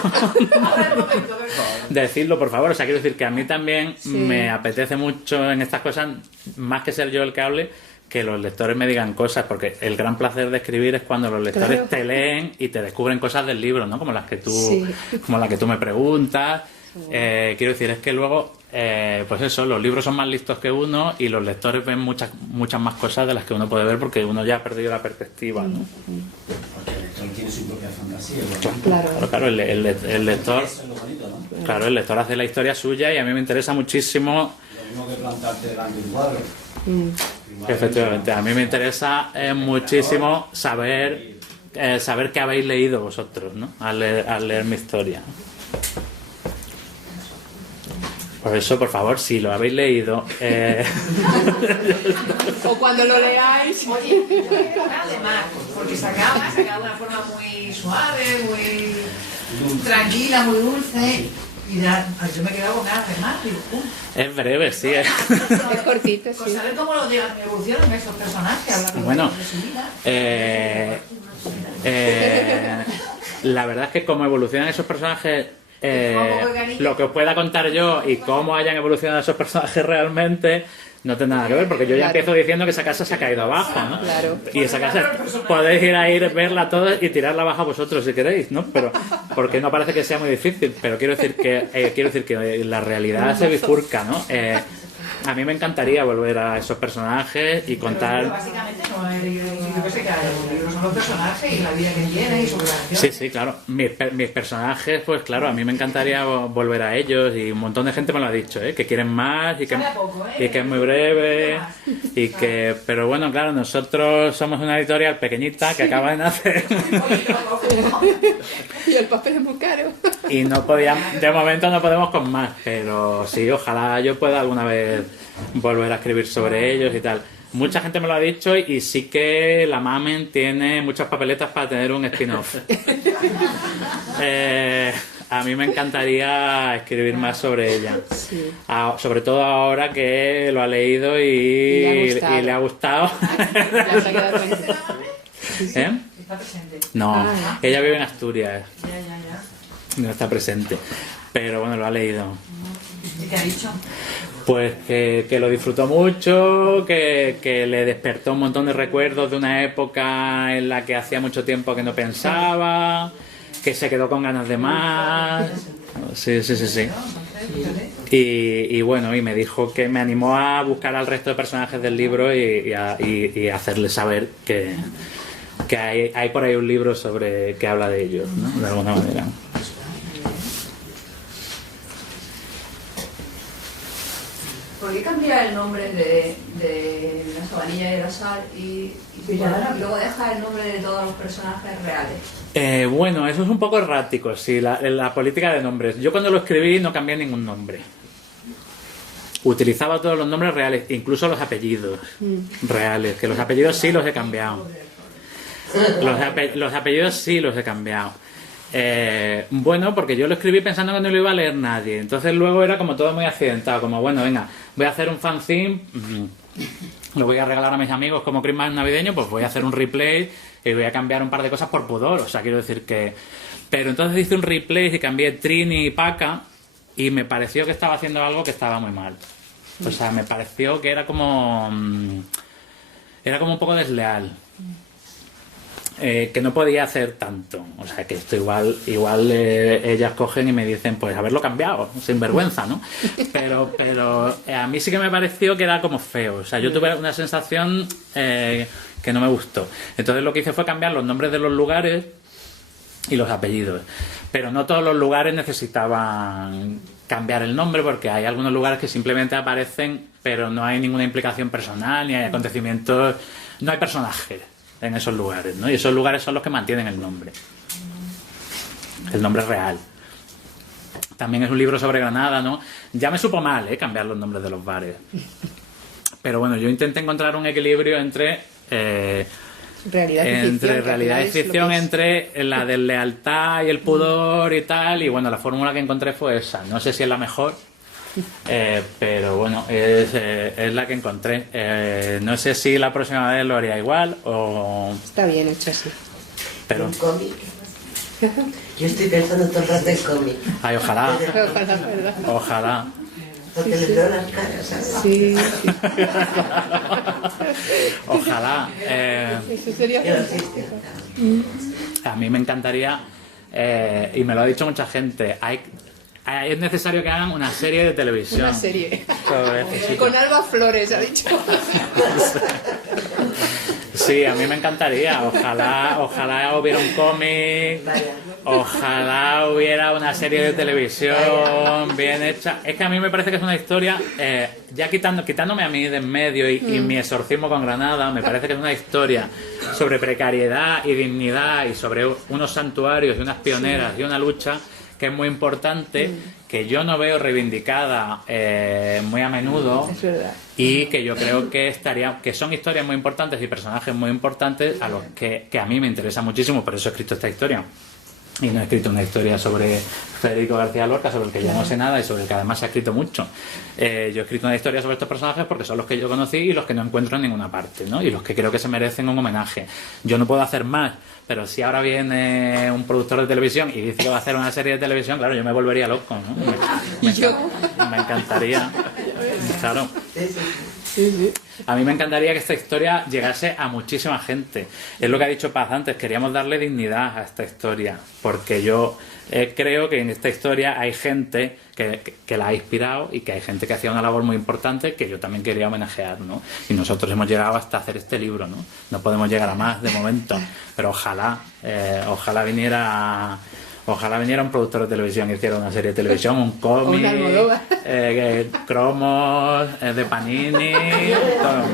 decidlo, por favor. O sea, quiero decir que a mí también me apetece mucho en estas cosas, más que ser yo el que hable, que los lectores me digan cosas, porque el gran placer de escribir es cuando los lectores te leen y te descubren cosas del libro, ¿no? Como las que tú me preguntas. Quiero decir, es que luego, pues eso, los libros son más listos que uno y los lectores ven muchas más cosas de las que uno puede ver porque uno ya ha perdido la perspectiva, ¿no? Porque el lector tiene su propia fantasía. Claro. El lector, Eso es lo bonito, ¿no? claro, el lector hace la historia suya y a mí me interesa muchísimo. Lo mismo que plantarte delante de un cuadro. Efectivamente, a mí me interesa muchísimo saber qué habéis leído vosotros, ¿no? Al leer mi historia. Por eso, por favor, si lo habéis leído... O cuando lo leáis. Oye, yo creo que además, porque se acaba de una forma muy suave, muy tranquila, muy dulce. Y yo me he quedado con ganas de más. Digo, Es breve, sí. Es cortito, Por sí. saber cómo lo llevan, evolucionan esos personajes, hablar Bueno, de su vida. La verdad es que como evolucionan esos personajes, lo que os pueda contar yo y cómo hayan evolucionado esos personajes realmente no tiene nada que ver, porque yo ya empiezo diciendo que esa casa se ha caído abajo, ¿no? Claro. Y esa casa podéis ir a verla toda y tirarla abajo vosotros si queréis, ¿no? Pero porque no parece que sea muy difícil, pero quiero decir que la realidad se bifurca, ¿no? A mí me encantaría volver a esos personajes y Pero contar... básicamente no es yo que sé, cada libro son los personajes y la vida que tienen y su relación. Sí, sí, claro. Mis personajes, pues claro, a mí me encantaría volver a ellos y un montón de gente me lo ha dicho, ¿eh? Que quieren más y que, Sale a poco, ¿eh? y que es muy breve y que... Pero bueno, claro, nosotros somos una editorial pequeñita que acaba de nacer Y el papel es muy caro. y no podíamos, de momento no podemos con más, pero sí, ojalá yo pueda alguna vez volver a escribir sobre ellos y tal. Mucha gente me lo ha dicho y sí que la Mamen tiene muchas papeletas para tener un spin-off. A mí me encantaría escribir más sobre ella. Sí. Sobre todo ahora que lo ha leído y le ha gustado. Ya se ha quedado con- ¿Eh? Está presente. No, Ah, ella vive en Asturias, Ya. no está presente. Pero bueno, lo ha leído. ¿Y te ha dicho? Pues que lo disfrutó mucho, que le despertó un montón de recuerdos de una época en la que hacía mucho tiempo que no pensaba, que se quedó con ganas de más. Sí. Y bueno, y me dijo que me animó a buscar al resto de personajes del libro y a hacerle saber que hay por ahí un libro sobre que habla de ellos, ¿no? De alguna manera. ¿Por qué cambiar cambias el nombre de la Sabanilla y de la Sal y luego dejas el nombre de todos los personajes reales. Bueno, eso es un poco errático, sí, la política de nombres. Yo cuando lo escribí no cambié ningún nombre. Utilizaba todos los nombres reales, incluso los apellidos reales, que los apellidos sí los he cambiado. Los apellidos sí los he cambiado. Bueno, porque yo lo escribí pensando que no lo iba a leer nadie. Entonces luego era como todo muy accidentado, como bueno, venga, voy a hacer un fanzine, lo voy a regalar a mis amigos como Christmas navideño, pues voy a hacer un replay y voy a cambiar un par de cosas por pudor, o sea, quiero decir que... Pero entonces hice un replay y cambié Trini y Paca y me pareció que estaba haciendo algo que estaba muy mal. O sea, me pareció que era como un poco desleal. Que no podía hacer tanto. O sea, que esto igual ellas cogen y me dicen, pues haberlo cambiado, sin vergüenza, ¿no? Pero a mí sí que me pareció que era como feo. O sea, yo tuve una sensación que no me gustó. Entonces lo que hice fue cambiar los nombres de los lugares y los apellidos. Pero no todos los lugares necesitaban cambiar el nombre, porque hay algunos lugares que simplemente aparecen, pero no hay ninguna implicación personal, ni hay acontecimientos, no hay personajes en esos lugares, ¿no? Y esos lugares son los que mantienen el nombre real. También es un libro sobre Granada, ¿no? Ya me supo mal, cambiar los nombres de los bares. Pero bueno, yo intenté encontrar un equilibrio entre realidad y ficción, entre la deslealtad y el pudor y tal, y bueno, la fórmula que encontré fue esa. No sé si es la mejor, pero bueno, es la que encontré. No sé si la próxima vez lo haría igual o... Está bien hecho así. Pero... ¿Un cómic? Yo estoy pensando todo el rato en cómic. Ay, ojalá. Ojalá, ¿verdad? Ojalá. Porque les veo las caras, ¿sabes? Sí. Ojalá. Eso sería Yo fantástico. A mí me encantaría, y me lo ha dicho mucha gente, es necesario que hagan una serie de televisión. Una serie. sobre este Con sitio. Alba Flores, ha dicho. Sí, a mí me encantaría. Ojalá hubiera un cómic, ojalá hubiera una serie de televisión bien hecha. Es que a mí me parece que es una historia, ya quitándome a mí de en medio y mi exorcismo con Granada, me parece que es una historia sobre precariedad y dignidad y sobre unos santuarios y unas pioneras y una lucha que es muy importante, que yo no veo reivindicada muy a menudo. Es verdad. Y que yo creo que son historias muy importantes y personajes muy importantes a los que a mí me interesa muchísimo, por eso he escrito esta historia. Y no he escrito una historia sobre Federico García Lorca, sobre el que yo no sé nada y sobre el que además se ha escrito mucho. Yo he escrito una historia sobre estos personajes porque son los que yo conocí y los que no encuentro en ninguna parte, ¿no? Y los que creo que se merecen un homenaje. Yo no puedo hacer más, pero si ahora viene un productor de televisión y dice que va a hacer una serie de televisión, claro, yo me volvería loco, ¿no? Me encantaría. Claro. A mí me encantaría que esta historia llegase a muchísima gente. Es lo que ha dicho Paz antes, queríamos darle dignidad a esta historia, porque yo creo que en esta historia hay gente que la ha inspirado y que hay gente que hacía una labor muy importante que yo también quería homenajear, ¿no? Y nosotros hemos llegado hasta hacer este libro, ¿no? No podemos llegar a más de momento, pero ojalá viniera un productor de televisión y hiciera una serie de televisión, un cómic, cromos, de Panini, todo.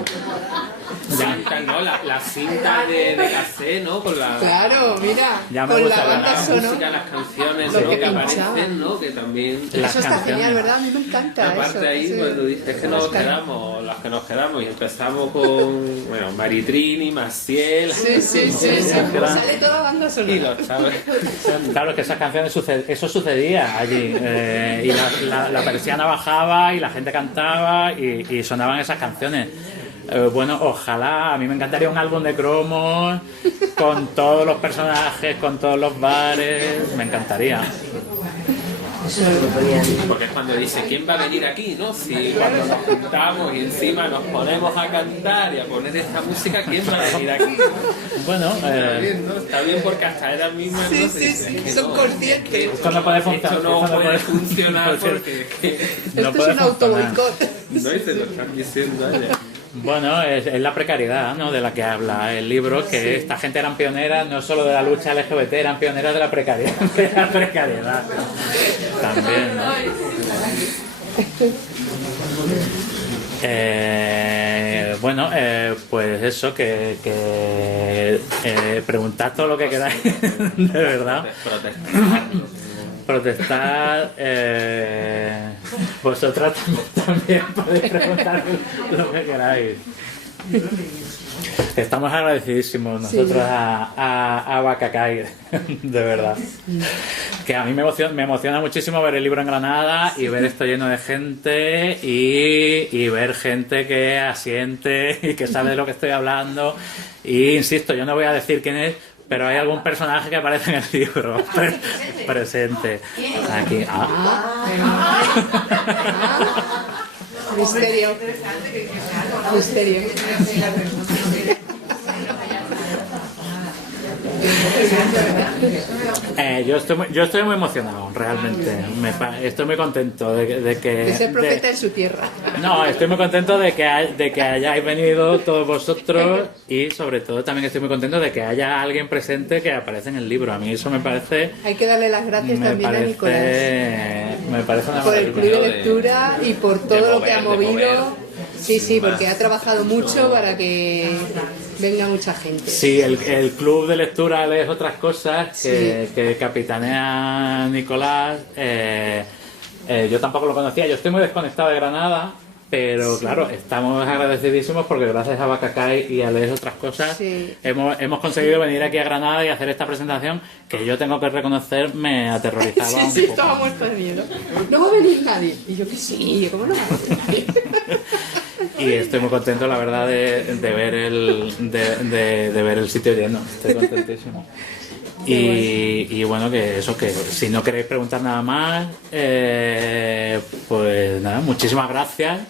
Cinta, ¿no? La cinta de cassette, ¿no? Con la... Claro, mira, Ya me con gusta la banda la sonora. música, las canciones, Lo ¿no? que Que pinchaban. aparecen, ¿no? Que también... Las Eso está canciones. genial, ¿verdad? A mí me encanta Aparte eso. ahí, Sí. cuando dices que nos Las can- quedamos, las que nos quedamos, y empezamos con, bueno, Maritrini, Maciel... Sí. Sale toda banda Y sonora. lo sabes. Claro, que esas canciones eso sucedía allí, y la persiana bajaba y la gente cantaba y sonaban esas canciones. Bueno, ojalá, a mí me encantaría un álbum de cromos con todos los personajes, con todos los bares, me encantaría. Eso es lo que ponían. Porque es cuando dice, ¿quién va a venir aquí? ¿No? Si cuando nos juntamos y encima nos ponemos a cantar y a poner esta música, ¿quién va a venir aquí? Bueno, Está bien, ¿no? Está bien porque hasta ella misma Sí, ¿no? sí, dice sí, que son no, conscientes. esto no puede funcionar. Esto no esto puede funcionar porque Esto no es puede un funcionar. autoboicot. no y se lo están diciendo a ella. Bueno, es la precariedad, ¿no? De la que habla el libro, que esta gente eran pioneras no solo de la lucha LGBT, eran pioneras de la precariedad, También, ¿no? Bueno, pues eso, que preguntad todo lo que queráis, de verdad. Protestar. Vosotras también podéis preguntar lo que queráis. Estamos agradecidísimos nosotros a Bacacay, de verdad. Que a mí me emociona muchísimo ver el libro en Granada y ver esto lleno de gente y ver gente que asiente y que sabe de lo que estoy hablando. Y insisto, yo no voy a decir quién es, pero hay algún personaje que aparece en el libro presente. Aquí. Misterio. Misterio. Yo estoy muy emocionado, realmente. Estoy muy contento de que... De ser profeta en su tierra. No, estoy muy contento de que hayáis venido todos vosotros y sobre todo también estoy muy contento de que haya alguien presente que aparece en el libro. A mí eso me parece... Hay que darle las gracias también a Nicolás. Me parece una por el club de maravilla. lectura y por todo lo que ha movido. Sí, porque ha trabajado mucho para que venga mucha gente. Sí, el club de lectura lees otras cosas que capitanea Nicolás. Yo tampoco lo conocía, yo estoy muy desconectado de Granada, pero claro, estamos agradecidísimos porque gracias a Bacacay y a leer otras cosas hemos conseguido venir aquí a Granada y hacer esta presentación que yo tengo que reconocer me aterrorizaba un poco. Estaba muerto de miedo. No va a venir nadie. Y yo que sí, ¿cómo no va a venir nadie? Y estoy muy contento, la verdad, de ver el sitio lleno. Estoy contentísimo. Y bueno, que eso, que si no queréis preguntar nada más, pues nada, muchísimas gracias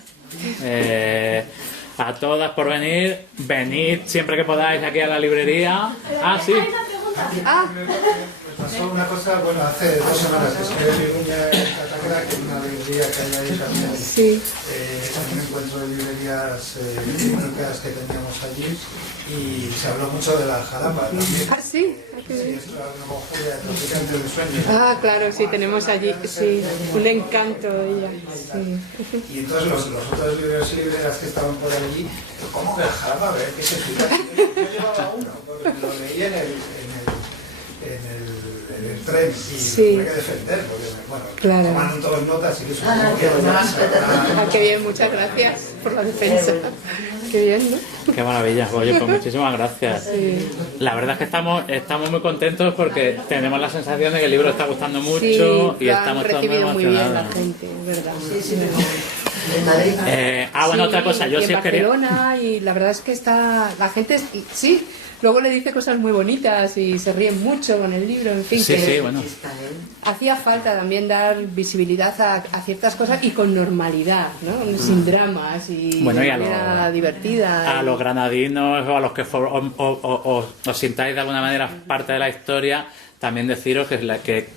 a todas por venir. Venid siempre que podáis aquí a la librería. Ah, sí. Pasó una cosa, bueno, hace 2 semanas que escribí Viruña en Catacra, que es una librería que hay ahí también. Un encuentro de librerías técnicas que teníamos allí y se habló mucho de la jarapa también. Ah, sí. Sí, es una conjura de traficantes de sueños. Ah, claro, sí, tenemos allí, sí, un encanto de ella. Sí. Y entonces los otros libreros y libreras que estaban por allí, ¿cómo que la jarapa? A ver, ¿qué se explica? Yo llevaba uno, porque lo leí en el tren y tuve que defender, porque bueno, tomaron todas notas y que eso qué bien, muchas gracias por la defensa. Qué bien, ¿no? Qué maravilla. Oye, pues muchísimas gracias. La verdad es que estamos muy contentos porque tenemos la sensación de que el libro está gustando mucho y estamos todos muy emocionados. Muy bien la gente, ¿verdad? En Madrid. Bueno, otra cosa, yo y sí en Barcelona, y la verdad es que la gente, luego le dice cosas muy bonitas y se ríen mucho con el libro, en fin. Sí, bueno. Hacía falta también dar visibilidad a ciertas cosas y con normalidad, ¿no? Sin dramas y bueno, de manera divertida. A los granadinos o a los que os sintáis de alguna manera parte de la historia, también deciros que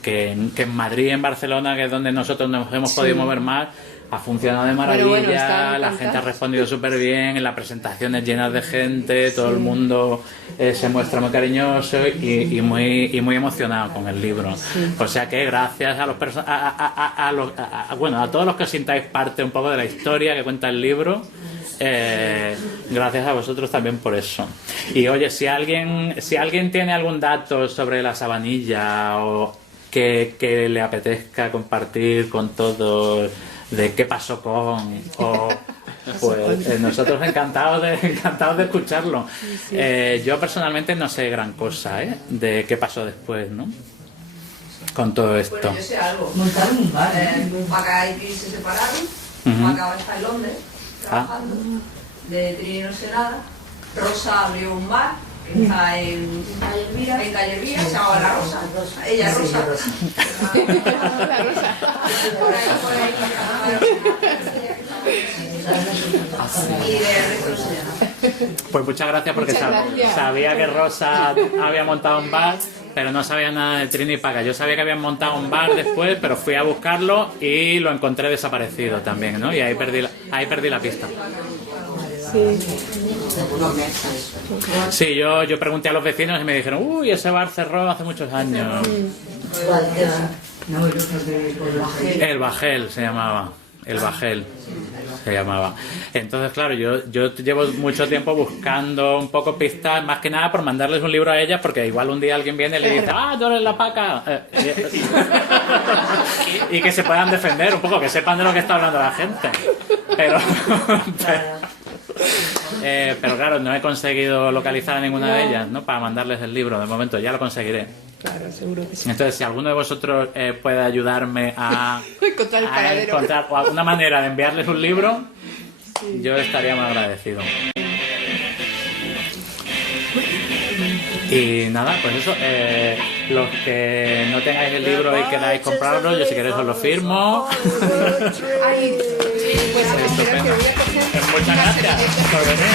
en Madrid y en Barcelona, que es donde nosotros nos hemos podido mover más, ha funcionado de maravilla, la gente ha respondido súper bien, en las presentaciones llenas de gente, todo el mundo se muestra muy cariñoso y muy emocionado con el libro. O sea que gracias a todos los que os sintáis parte un poco de la historia que cuenta el libro, gracias a vosotros también por eso. Y oye, si alguien tiene algún dato sobre la Sabanilla o que le apetezca compartir con todos, de qué pasó pues nosotros encantados de escucharlo. Yo personalmente no sé gran cosa de qué pasó después, ¿no? Con todo esto. Bueno, yo sé algo. Montaron un bar. Maca y Cris se separaron. Maca está en Londres trabajando. De Trini no sé nada. Rosa abrió un bar. Está en Calle Elvira, se llamaba La Rosa. Ella Rosa. La Rosa. Por ahí. Y de resto no sé nada. Pues muchas gracias porque gracias. Sabía que Rosa había montado un bar, pero no sabía nada de Trini y Paca. Yo sabía que habían montado un bar después, pero fui a buscarlo y lo encontré desaparecido también, ¿no? Y ahí perdí la pista. Sí, yo pregunté a los vecinos y me dijeron, uy, ese bar cerró hace muchos años. El Bajel se llamaba. El Bajel se llamaba. Entonces, claro, yo llevo mucho tiempo buscando un poco pistas, más que nada por mandarles un libro a ellas, porque igual un día alguien viene y le dice, tú eres la Paca, y que se puedan defender un poco, que sepan de lo que está hablando la gente. Pero claro, no he conseguido localizar a ninguna de ellas, ¿no? Para mandarles el libro, de momento, ya lo conseguiré. Claro, seguro que sí. Entonces, si alguno de vosotros puede ayudarme a encontrar o alguna manera de enviarles un libro, yo estaría muy agradecido. Y nada, pues eso, los que no tengáis el libro y queráis comprarlo, yo si queréis os lo firmo. Ay, pues Estupendo. Muchas gracias por venir.